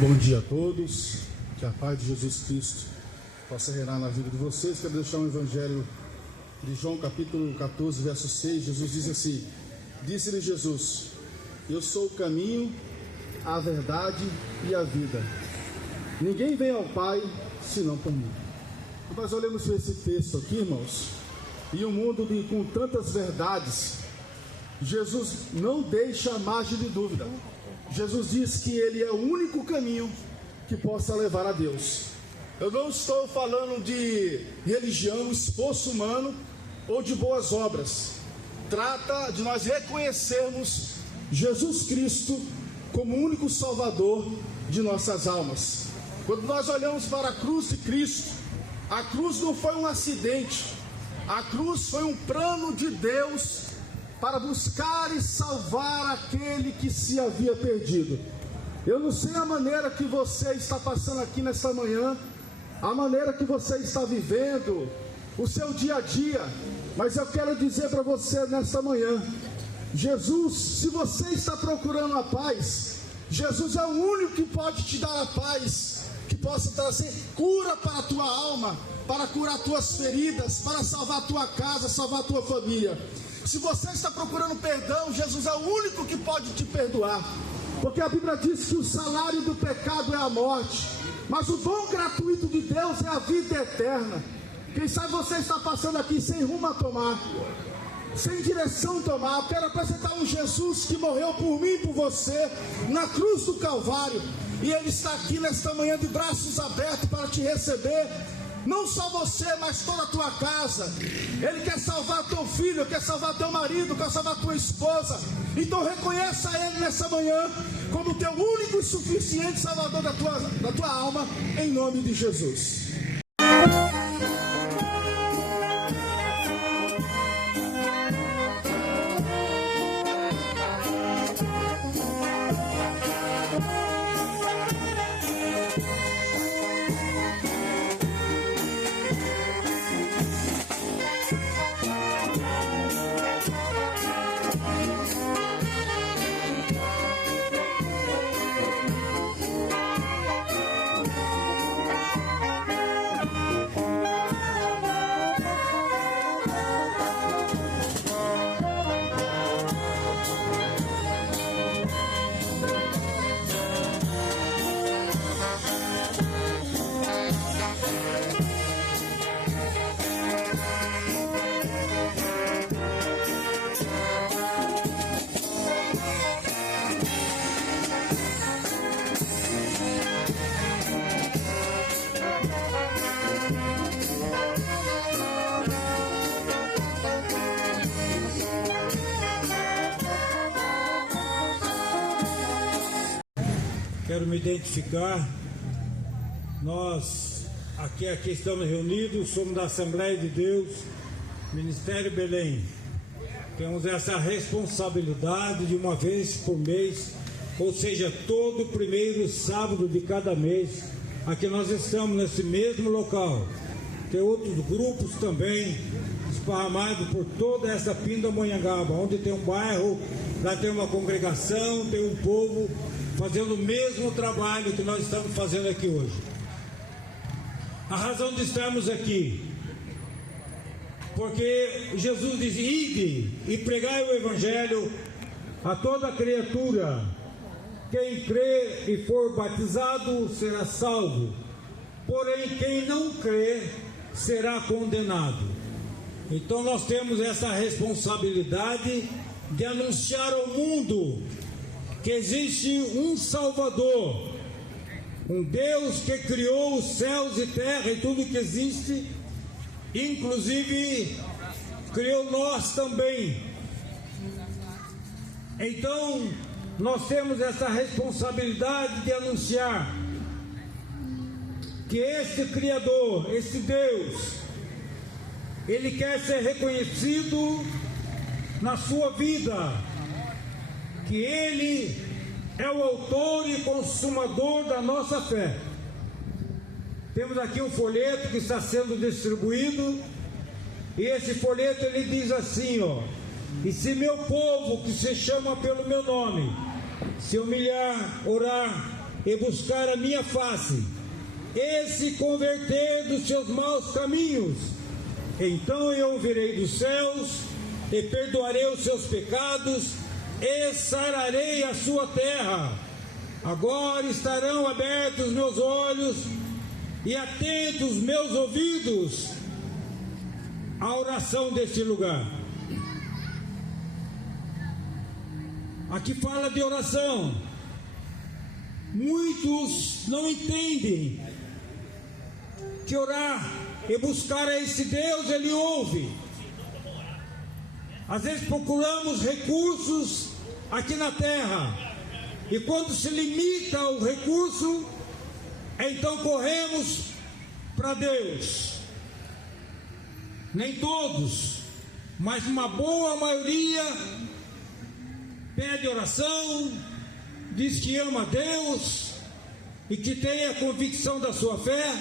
Bom dia a todos, que a paz de Jesus Cristo possa reinar na vida de vocês. Quero deixar um evangelho de João capítulo 14, verso 6. Jesus diz assim: disse-lhe Jesus: eu sou o caminho, a verdade e a vida. Ninguém vem ao Pai senão por mim. Nós olhamos para esse texto aqui, irmãos, e um mundo com tantas verdades, Jesus não deixa margem de dúvida. Jesus diz que Ele é o único caminho que possa levar a Deus. Eu não estou falando de religião, esforço humano ou de boas obras. Trata de nós reconhecermos Jesus Cristo como o único Salvador de nossas almas. Quando nós olhamos para a cruz de Cristo, a cruz não foi um acidente. A cruz foi um plano de Deus para buscar e salvar aquele que se havia perdido. Eu não sei a maneira que você está passando aqui nessa manhã, a maneira que você está vivendo, o seu dia a dia, mas eu quero dizer para você nesta manhã, Jesus, se você está procurando a paz, Jesus é o único que pode te dar a paz. que possa trazer cura para a tua alma, para curar tuas feridas, para salvar a tua casa, salvar a tua família. Se você está procurando perdão, Jesus é o único que pode te perdoar, porque a Bíblia diz que o salário do pecado é a morte, mas o dom gratuito de Deus é a vida eterna. Quem sabe você está passando aqui sem rumo a tomar, sem direção a tomar. Eu quero apresentar um Jesus que morreu por mim e por você na cruz do Calvário, e Ele está aqui nesta manhã de braços abertos para te receber. Não só você, mas toda a tua casa. Ele quer salvar teu filho, quer salvar teu marido, quer salvar tua esposa. Então reconheça Ele nessa manhã como teu único e suficiente Salvador da tua alma, em nome de Jesus. Quero me identificar. Nós aqui estamos reunidos, somos da Assembleia de Deus, Ministério Belém. Temos essa responsabilidade de uma vez por mês, ou seja, todo primeiro sábado de cada mês. Aqui nós estamos nesse mesmo local. Tem outros grupos também esparramados por toda essa Pindamonhangaba, onde tem um bairro, lá tem uma congregação, tem um povo fazendo o mesmo trabalho que nós estamos fazendo aqui hoje. A razão de estarmos aqui, porque Jesus diz: ide e pregai o Evangelho a toda criatura. Quem crê e for batizado será salvo, porém quem não crê será condenado. Então nós temos essa responsabilidade de anunciar ao mundo que existe um Salvador, um Deus que criou os céus e terra e tudo que existe, inclusive criou nós também. Então nós temos essa responsabilidade de anunciar que este Criador, este Deus, Ele quer ser reconhecido na sua vida, que Ele é o autor e consumador da nossa fé. Temos aqui um folheto que está sendo distribuído, e esse folheto ele diz assim, ó: e se meu povo, que se chama pelo meu nome, se humilhar, orar e buscar a minha face, e se converter dos seus maus caminhos, então eu ouvirei dos céus e perdoarei os seus pecados e sararei a sua terra. Agora estarão abertos meus olhos e atentos meus ouvidos à oração deste lugar. Aqui fala de oração. Muitos não entendem que orar e buscar a esse Deus, Ele ouve. Às vezes procuramos recursos aqui na terra, e quando se limita o recurso, então corremos para Deus. Nem todos, mas uma boa maioria pede oração, diz que ama a Deus e que tem a convicção da sua fé.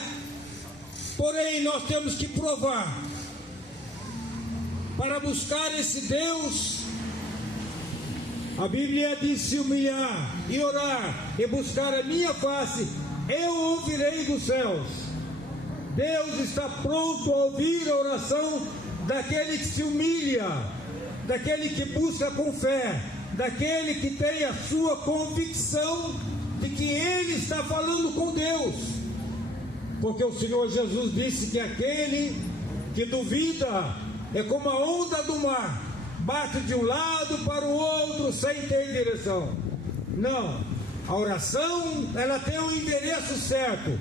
Porém, nós temos que provar. Para buscar esse Deus, a Bíblia diz: se humilhar e orar e buscar a minha face eu ouvirei dos céus. Deus está pronto a ouvir a oração daquele que se humilha, daquele que busca com fé, daquele que tem a sua convicção de que ele está falando com Deus. Porque o Senhor Jesus disse que aquele que duvida é como a onda do mar, bate de um lado para o outro sem ter direção. Não, a oração, ela tem um endereço certo,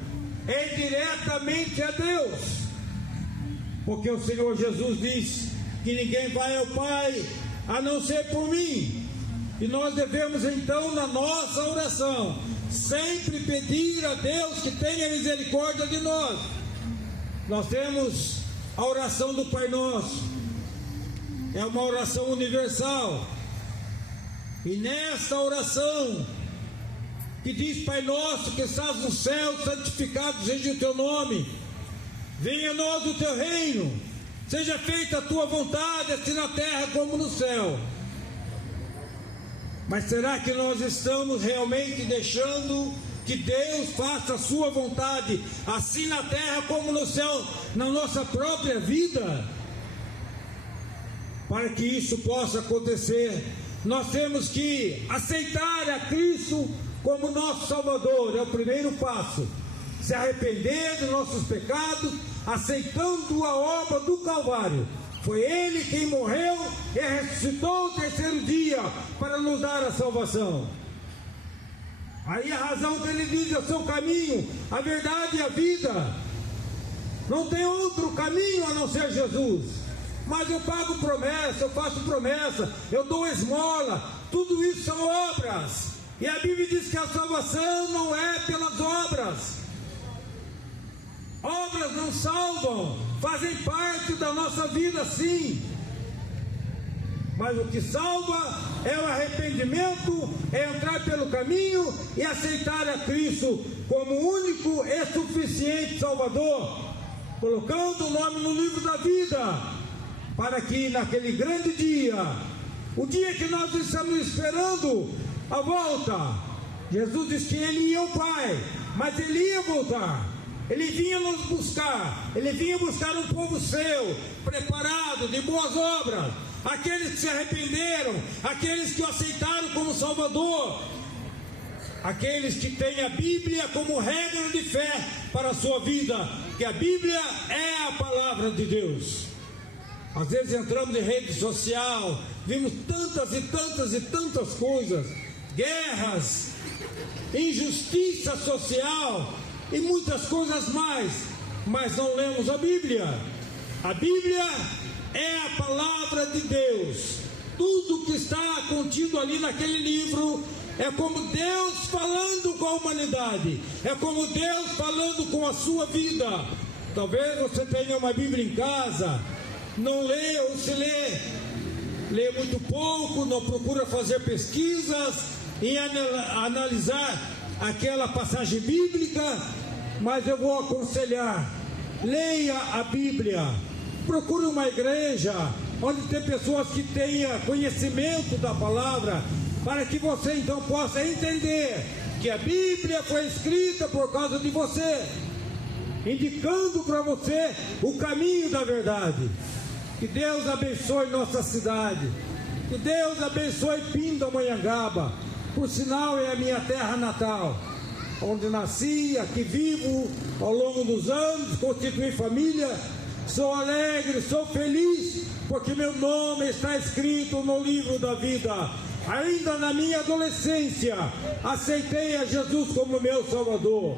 é diretamente a Deus. Porque o Senhor Jesus disse que ninguém vai ao Pai a não ser por mim. E nós devemos então, na nossa oração, sempre pedir a Deus que tenha misericórdia de nós. Nós temos a oração do Pai Nosso, é uma oração universal. E nesta oração, que diz: Pai Nosso que estás no céu, santificado seja o teu nome, venha a nós o teu reino, seja feita a tua vontade, assim na terra como no céu. Mas será que nós estamos realmente deixando que Deus faça a sua vontade, assim na terra como no céu, na nossa própria vida? Para que isso possa acontecer, nós temos que aceitar a Cristo como nosso Salvador. É o primeiro passo. Se arrepender dos nossos pecados, aceitando a obra do Calvário. Foi Ele quem morreu e ressuscitou o terceiro dia para nos dar a salvação. Aí a razão que Ele diz: é o seu caminho, a verdade e a vida. Não tem outro caminho a não ser Jesus. Mas eu pago promessa, eu faço promessa, eu dou esmola, tudo isso são obras. E a Bíblia diz que a salvação não é pelas obras. Obras não salvam, fazem parte da nossa vida, sim. Mas o que salva é o arrependimento, é entrar pelo caminho e aceitar a Cristo como único e suficiente Salvador, colocando o nome no livro da vida, para que naquele grande dia, o dia que nós estamos esperando a volta, Jesus disse que Ele ia ao Pai, mas Ele ia voltar. Ele vinha nos buscar, Ele vinha buscar um povo seu, preparado, de boas obras, aqueles que se arrependeram, aqueles que o aceitaram como Salvador, aqueles que têm a Bíblia como regra de fé para a sua vida, que a Bíblia é a palavra de Deus. Às vezes entramos em rede social, vimos tantas e tantas e tantas coisas, guerras, injustiça social e muitas coisas mais, mas não lemos a Bíblia. A Bíblia é a palavra de Deus. Tudo que está contido ali naquele livro é como Deus falando com a humanidade, é como Deus falando com a sua vida. Talvez você tenha uma Bíblia em casa, não lê, ou se lê muito pouco, não procura fazer pesquisas e analisar aquela passagem bíblica, mas eu vou aconselhar: leia a Bíblia, procure uma igreja onde tem pessoas que tenham conhecimento da palavra, para que você então possa entender que a Bíblia foi escrita por causa de você, indicando para você o caminho da verdade. Que Deus abençoe nossa cidade, que Deus abençoe Pindamonhangaba, por sinal é a minha terra natal, onde nasci, aqui vivo ao longo dos anos, constituí família, sou alegre, sou feliz, porque meu nome está escrito no livro da vida. Ainda na minha adolescência, aceitei a Jesus como meu Salvador.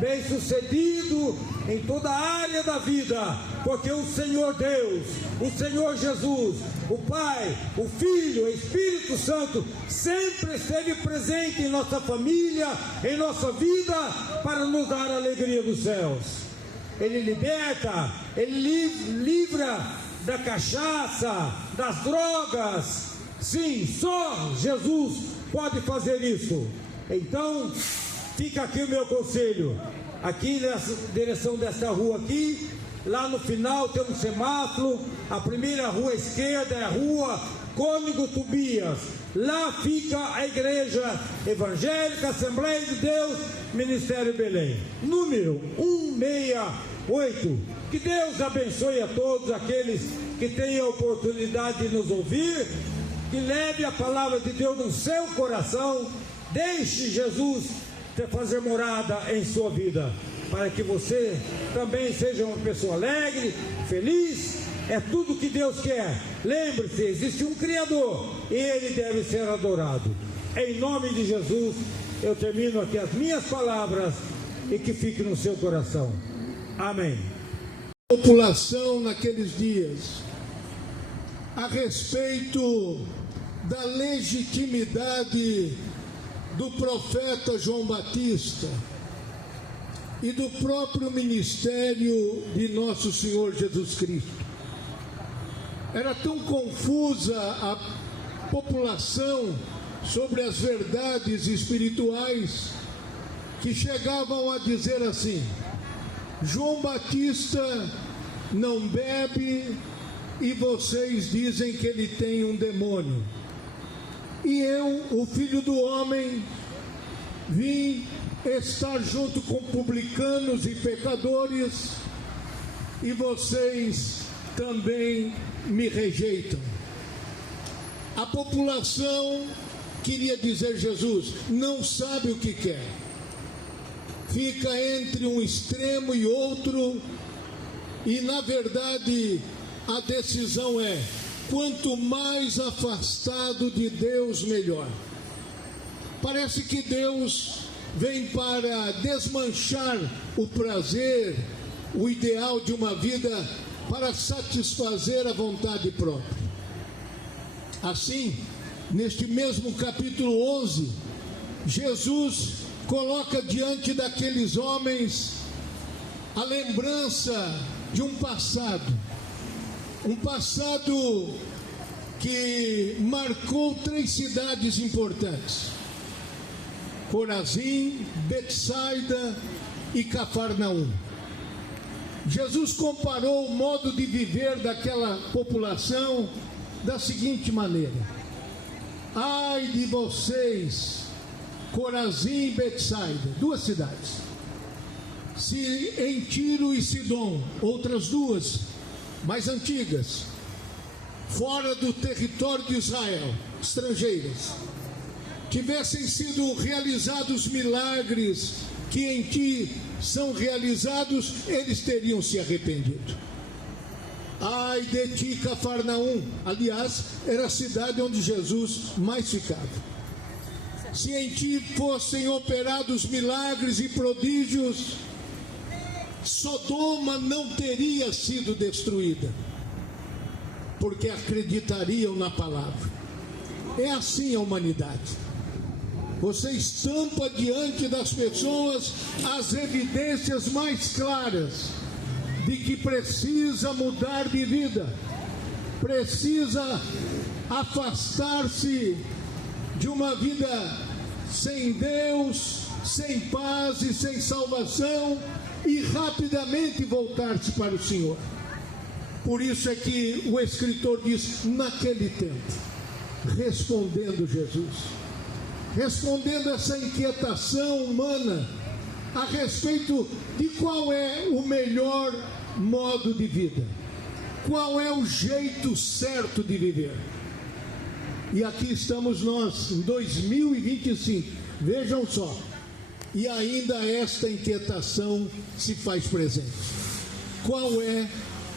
Bem-sucedido em toda a área da vida, porque o Senhor Deus, o Senhor Jesus, o Pai, o Filho, o Espírito Santo sempre esteve presente em nossa família, em nossa vida, para nos dar a alegria dos céus. Ele liberta, Ele livra da cachaça, das drogas. Sim, só Jesus pode fazer isso. Então, fica aqui o meu conselho. Aqui nessa direção dessa rua aqui, lá no final tem um semáforo. A primeira rua à esquerda é a rua Cônigo Tobias. Lá fica a Igreja Evangélica Assembleia de Deus, Ministério Belém. Número 168. Que Deus abençoe a todos aqueles que têm a oportunidade de nos ouvir. Que leve a palavra de Deus no seu coração. Deixe Jesus fazer morada em sua vida, para que você também seja uma pessoa alegre, feliz. É tudo que Deus quer. Lembre-se, existe um Criador e Ele deve ser adorado. Em nome de Jesus, eu termino aqui as minhas palavras e que fique no seu coração. Amém. População naqueles dias a respeito da legitimidade do profeta João Batista e do próprio ministério de nosso Senhor Jesus Cristo. Era tão confusa a população sobre as verdades espirituais que chegavam a dizer assim: João Batista não bebe e vocês dizem que ele tem um demônio. E eu, o Filho do Homem, vim estar junto com publicanos e pecadores e vocês também me rejeitam. A população, queria dizer Jesus, não sabe o que quer. Fica entre um extremo e outro e, na verdade, a decisão é: quanto mais afastado de Deus, melhor. Parece que Deus vem para desmanchar o prazer, o ideal de uma vida, para satisfazer a vontade própria. Assim, neste mesmo capítulo 11, Jesus coloca diante daqueles homens a lembrança de um passado que marcou 3 cidades importantes: Corazim, Betsaida e Cafarnaum. Jesus comparou o modo de viver daquela população da seguinte maneira: ai de vocês, Corazim e Betsaida, 2 cidades. Se em Tiro e Sidom, outras 2 mais antigas, fora do território de Israel, estrangeiras, tivessem sido realizados milagres que em ti são realizados, eles teriam se arrependido. Ai de ti, Cafarnaum. Aliás, era a cidade onde Jesus mais ficava. Se em ti fossem operados milagres e prodígios, Sodoma não teria sido destruída, porque acreditariam na palavra. É assim a humanidade. Você estampa diante das pessoas as evidências mais claras de que precisa mudar de vida, precisa afastar-se de uma vida sem Deus, sem paz e sem salvação, e rapidamente voltar-se para o Senhor. Por isso é que o escritor diz: naquele tempo, respondendo Jesus, respondendo essa inquietação humana a respeito de qual é o melhor modo de vida, qual é o jeito certo de viver. E aqui estamos nós, em 2025, vejam só, e ainda esta inquietação se faz presente. Qual é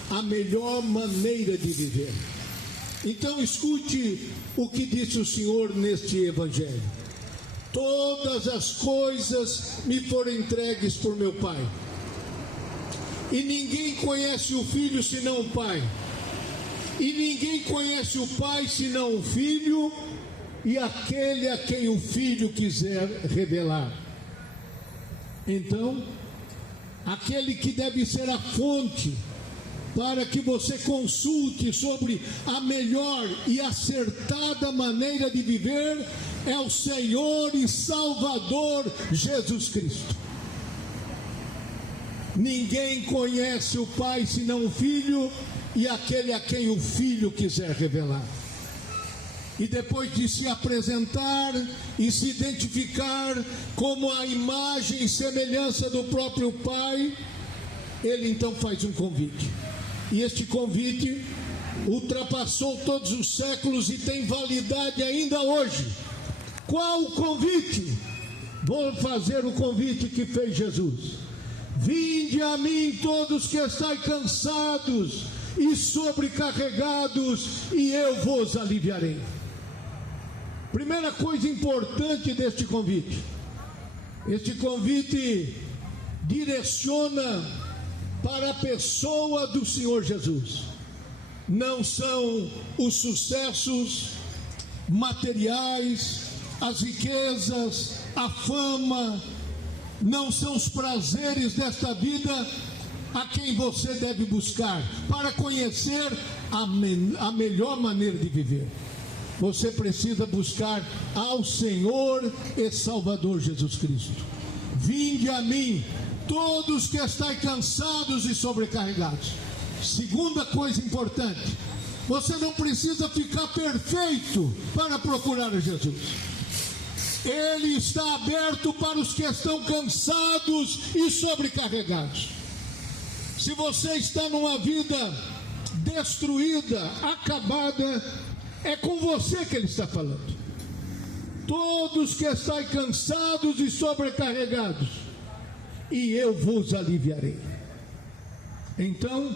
a melhor maneira de viver? Então escute o que disse o Senhor neste Evangelho: todas as coisas me foram entregues por meu Pai, e ninguém conhece o Filho senão o Pai, e ninguém conhece o Pai senão o Filho, e aquele a quem o Filho quiser revelar. Então, aquele que deve ser a fonte para que você consulte sobre a melhor e acertada maneira de viver é o Senhor e Salvador Jesus Cristo. Ninguém conhece o Pai senão o Filho e aquele a quem o Filho quiser revelar. E depois de se apresentar e se identificar como a imagem e semelhança do próprio Pai, ele então faz um convite. E este convite ultrapassou todos os séculos e tem validade ainda hoje. Qual o convite? Vou fazer o convite que fez Jesus. Vinde a mim todos que estáis cansados e sobrecarregados, e eu vos aliviarei. Primeira coisa importante deste convite: este convite direciona para a pessoa do Senhor Jesus. Não são os sucessos materiais, as riquezas, a fama, não são os prazeres desta vida a quem você deve buscar para conhecer a melhor maneira de viver. Você precisa buscar ao Senhor e Salvador Jesus Cristo. Vinde a mim, todos que estáis cansados e sobrecarregados. Segunda coisa importante: você não precisa ficar perfeito para procurar a Jesus. Ele está aberto para os que estão cansados e sobrecarregados. Se você está numa vida destruída, acabada, é com você que ele está falando. Todos que estáis cansados e sobrecarregados, e eu vos aliviarei. Então,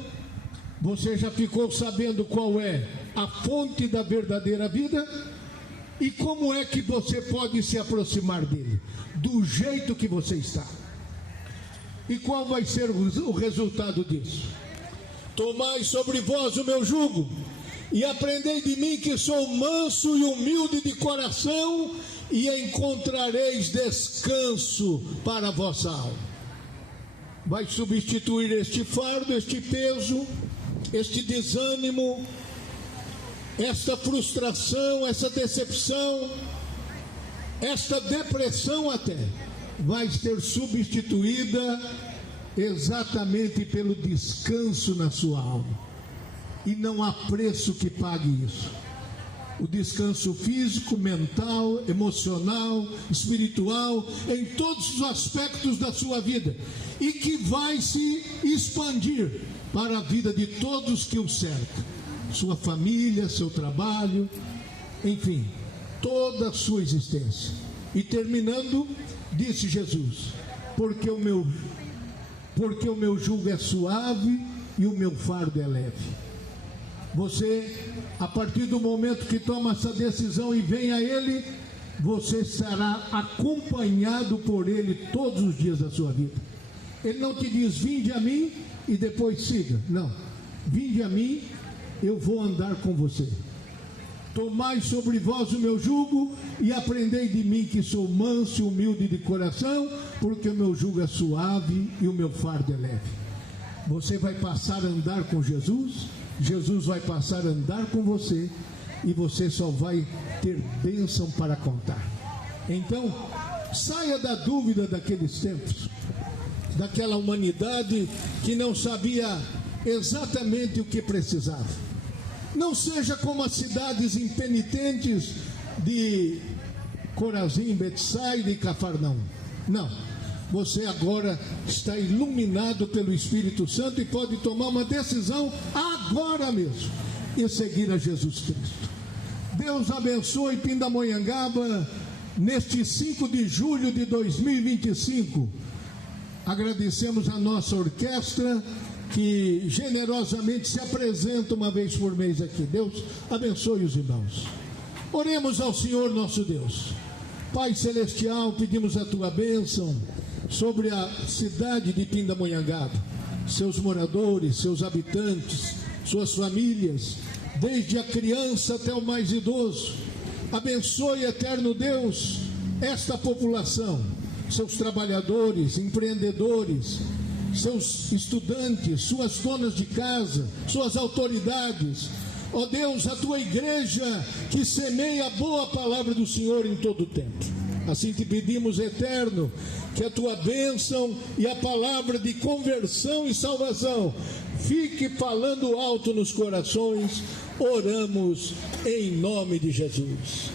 você já ficou sabendo qual é a fonte da verdadeira vida e como é que você pode se aproximar dele, do jeito que você está. E qual vai ser o resultado disso? Tomai sobre vós o meu jugo e aprendei de mim, que sou manso e humilde de coração, e encontrareis descanso para a vossa alma. Vai substituir este fardo, este peso, este desânimo, esta frustração, essa decepção, esta depressão até, vai ser substituída exatamente pelo descanso na sua alma. E não há preço que pague isso. O descanso físico, mental, emocional, espiritual, em todos os aspectos da sua vida, e que vai se expandir para a vida de todos que o cercam, sua família, seu trabalho, enfim, toda a sua existência. E terminando, disse Jesus: porque o meu jugo é suave e o meu fardo é leve. Você, a partir do momento que toma essa decisão e vem a Ele, você estará acompanhado por Ele todos os dias da sua vida. Ele não te diz: vinde a mim e depois siga. Não, vinde a mim, eu vou andar com você. Tomai sobre vós o meu jugo e aprendei de mim, que sou manso e humilde de coração, porque o meu jugo é suave e o meu fardo é leve. Você vai passar a andar com Jesus, Jesus vai passar a andar com você, e você só vai ter bênção para contar. Então, saia da dúvida daqueles tempos, daquela humanidade que não sabia exatamente o que precisava. Não seja como as cidades impenitentes de Corazim, Betsaida e Cafarnaum. Não, você agora está iluminado pelo Espírito Santo e pode tomar uma decisão agora mesmo e seguir a Jesus Cristo. Deus abençoe Pindamonhangaba neste 5 de julho de 2025. Agradecemos a nossa orquestra, que generosamente se apresenta uma vez por mês aqui. Deus abençoe os irmãos. Oremos ao Senhor nosso Deus. Pai Celestial, pedimos a Tua bênção sobre a cidade de Pindamonhangaba, seus moradores, seus habitantes, suas famílias, desde a criança até o mais idoso. Abençoe, eterno Deus, esta população, seus trabalhadores, empreendedores, seus estudantes, suas donas de casa, suas autoridades. Ó Deus, a Tua igreja que semeia a boa palavra do Senhor em todo o tempo. Assim te pedimos, eterno, que a Tua bênção e a palavra de conversão e salvação fique falando alto nos corações, oramos em nome de Jesus.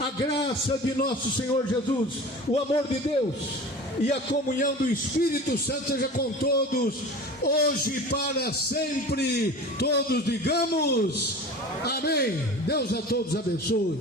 A graça de nosso Senhor Jesus, o amor de Deus e a comunhão do Espírito Santo seja com todos, hoje e para sempre. Todos digamos amém. Deus a todos abençoe.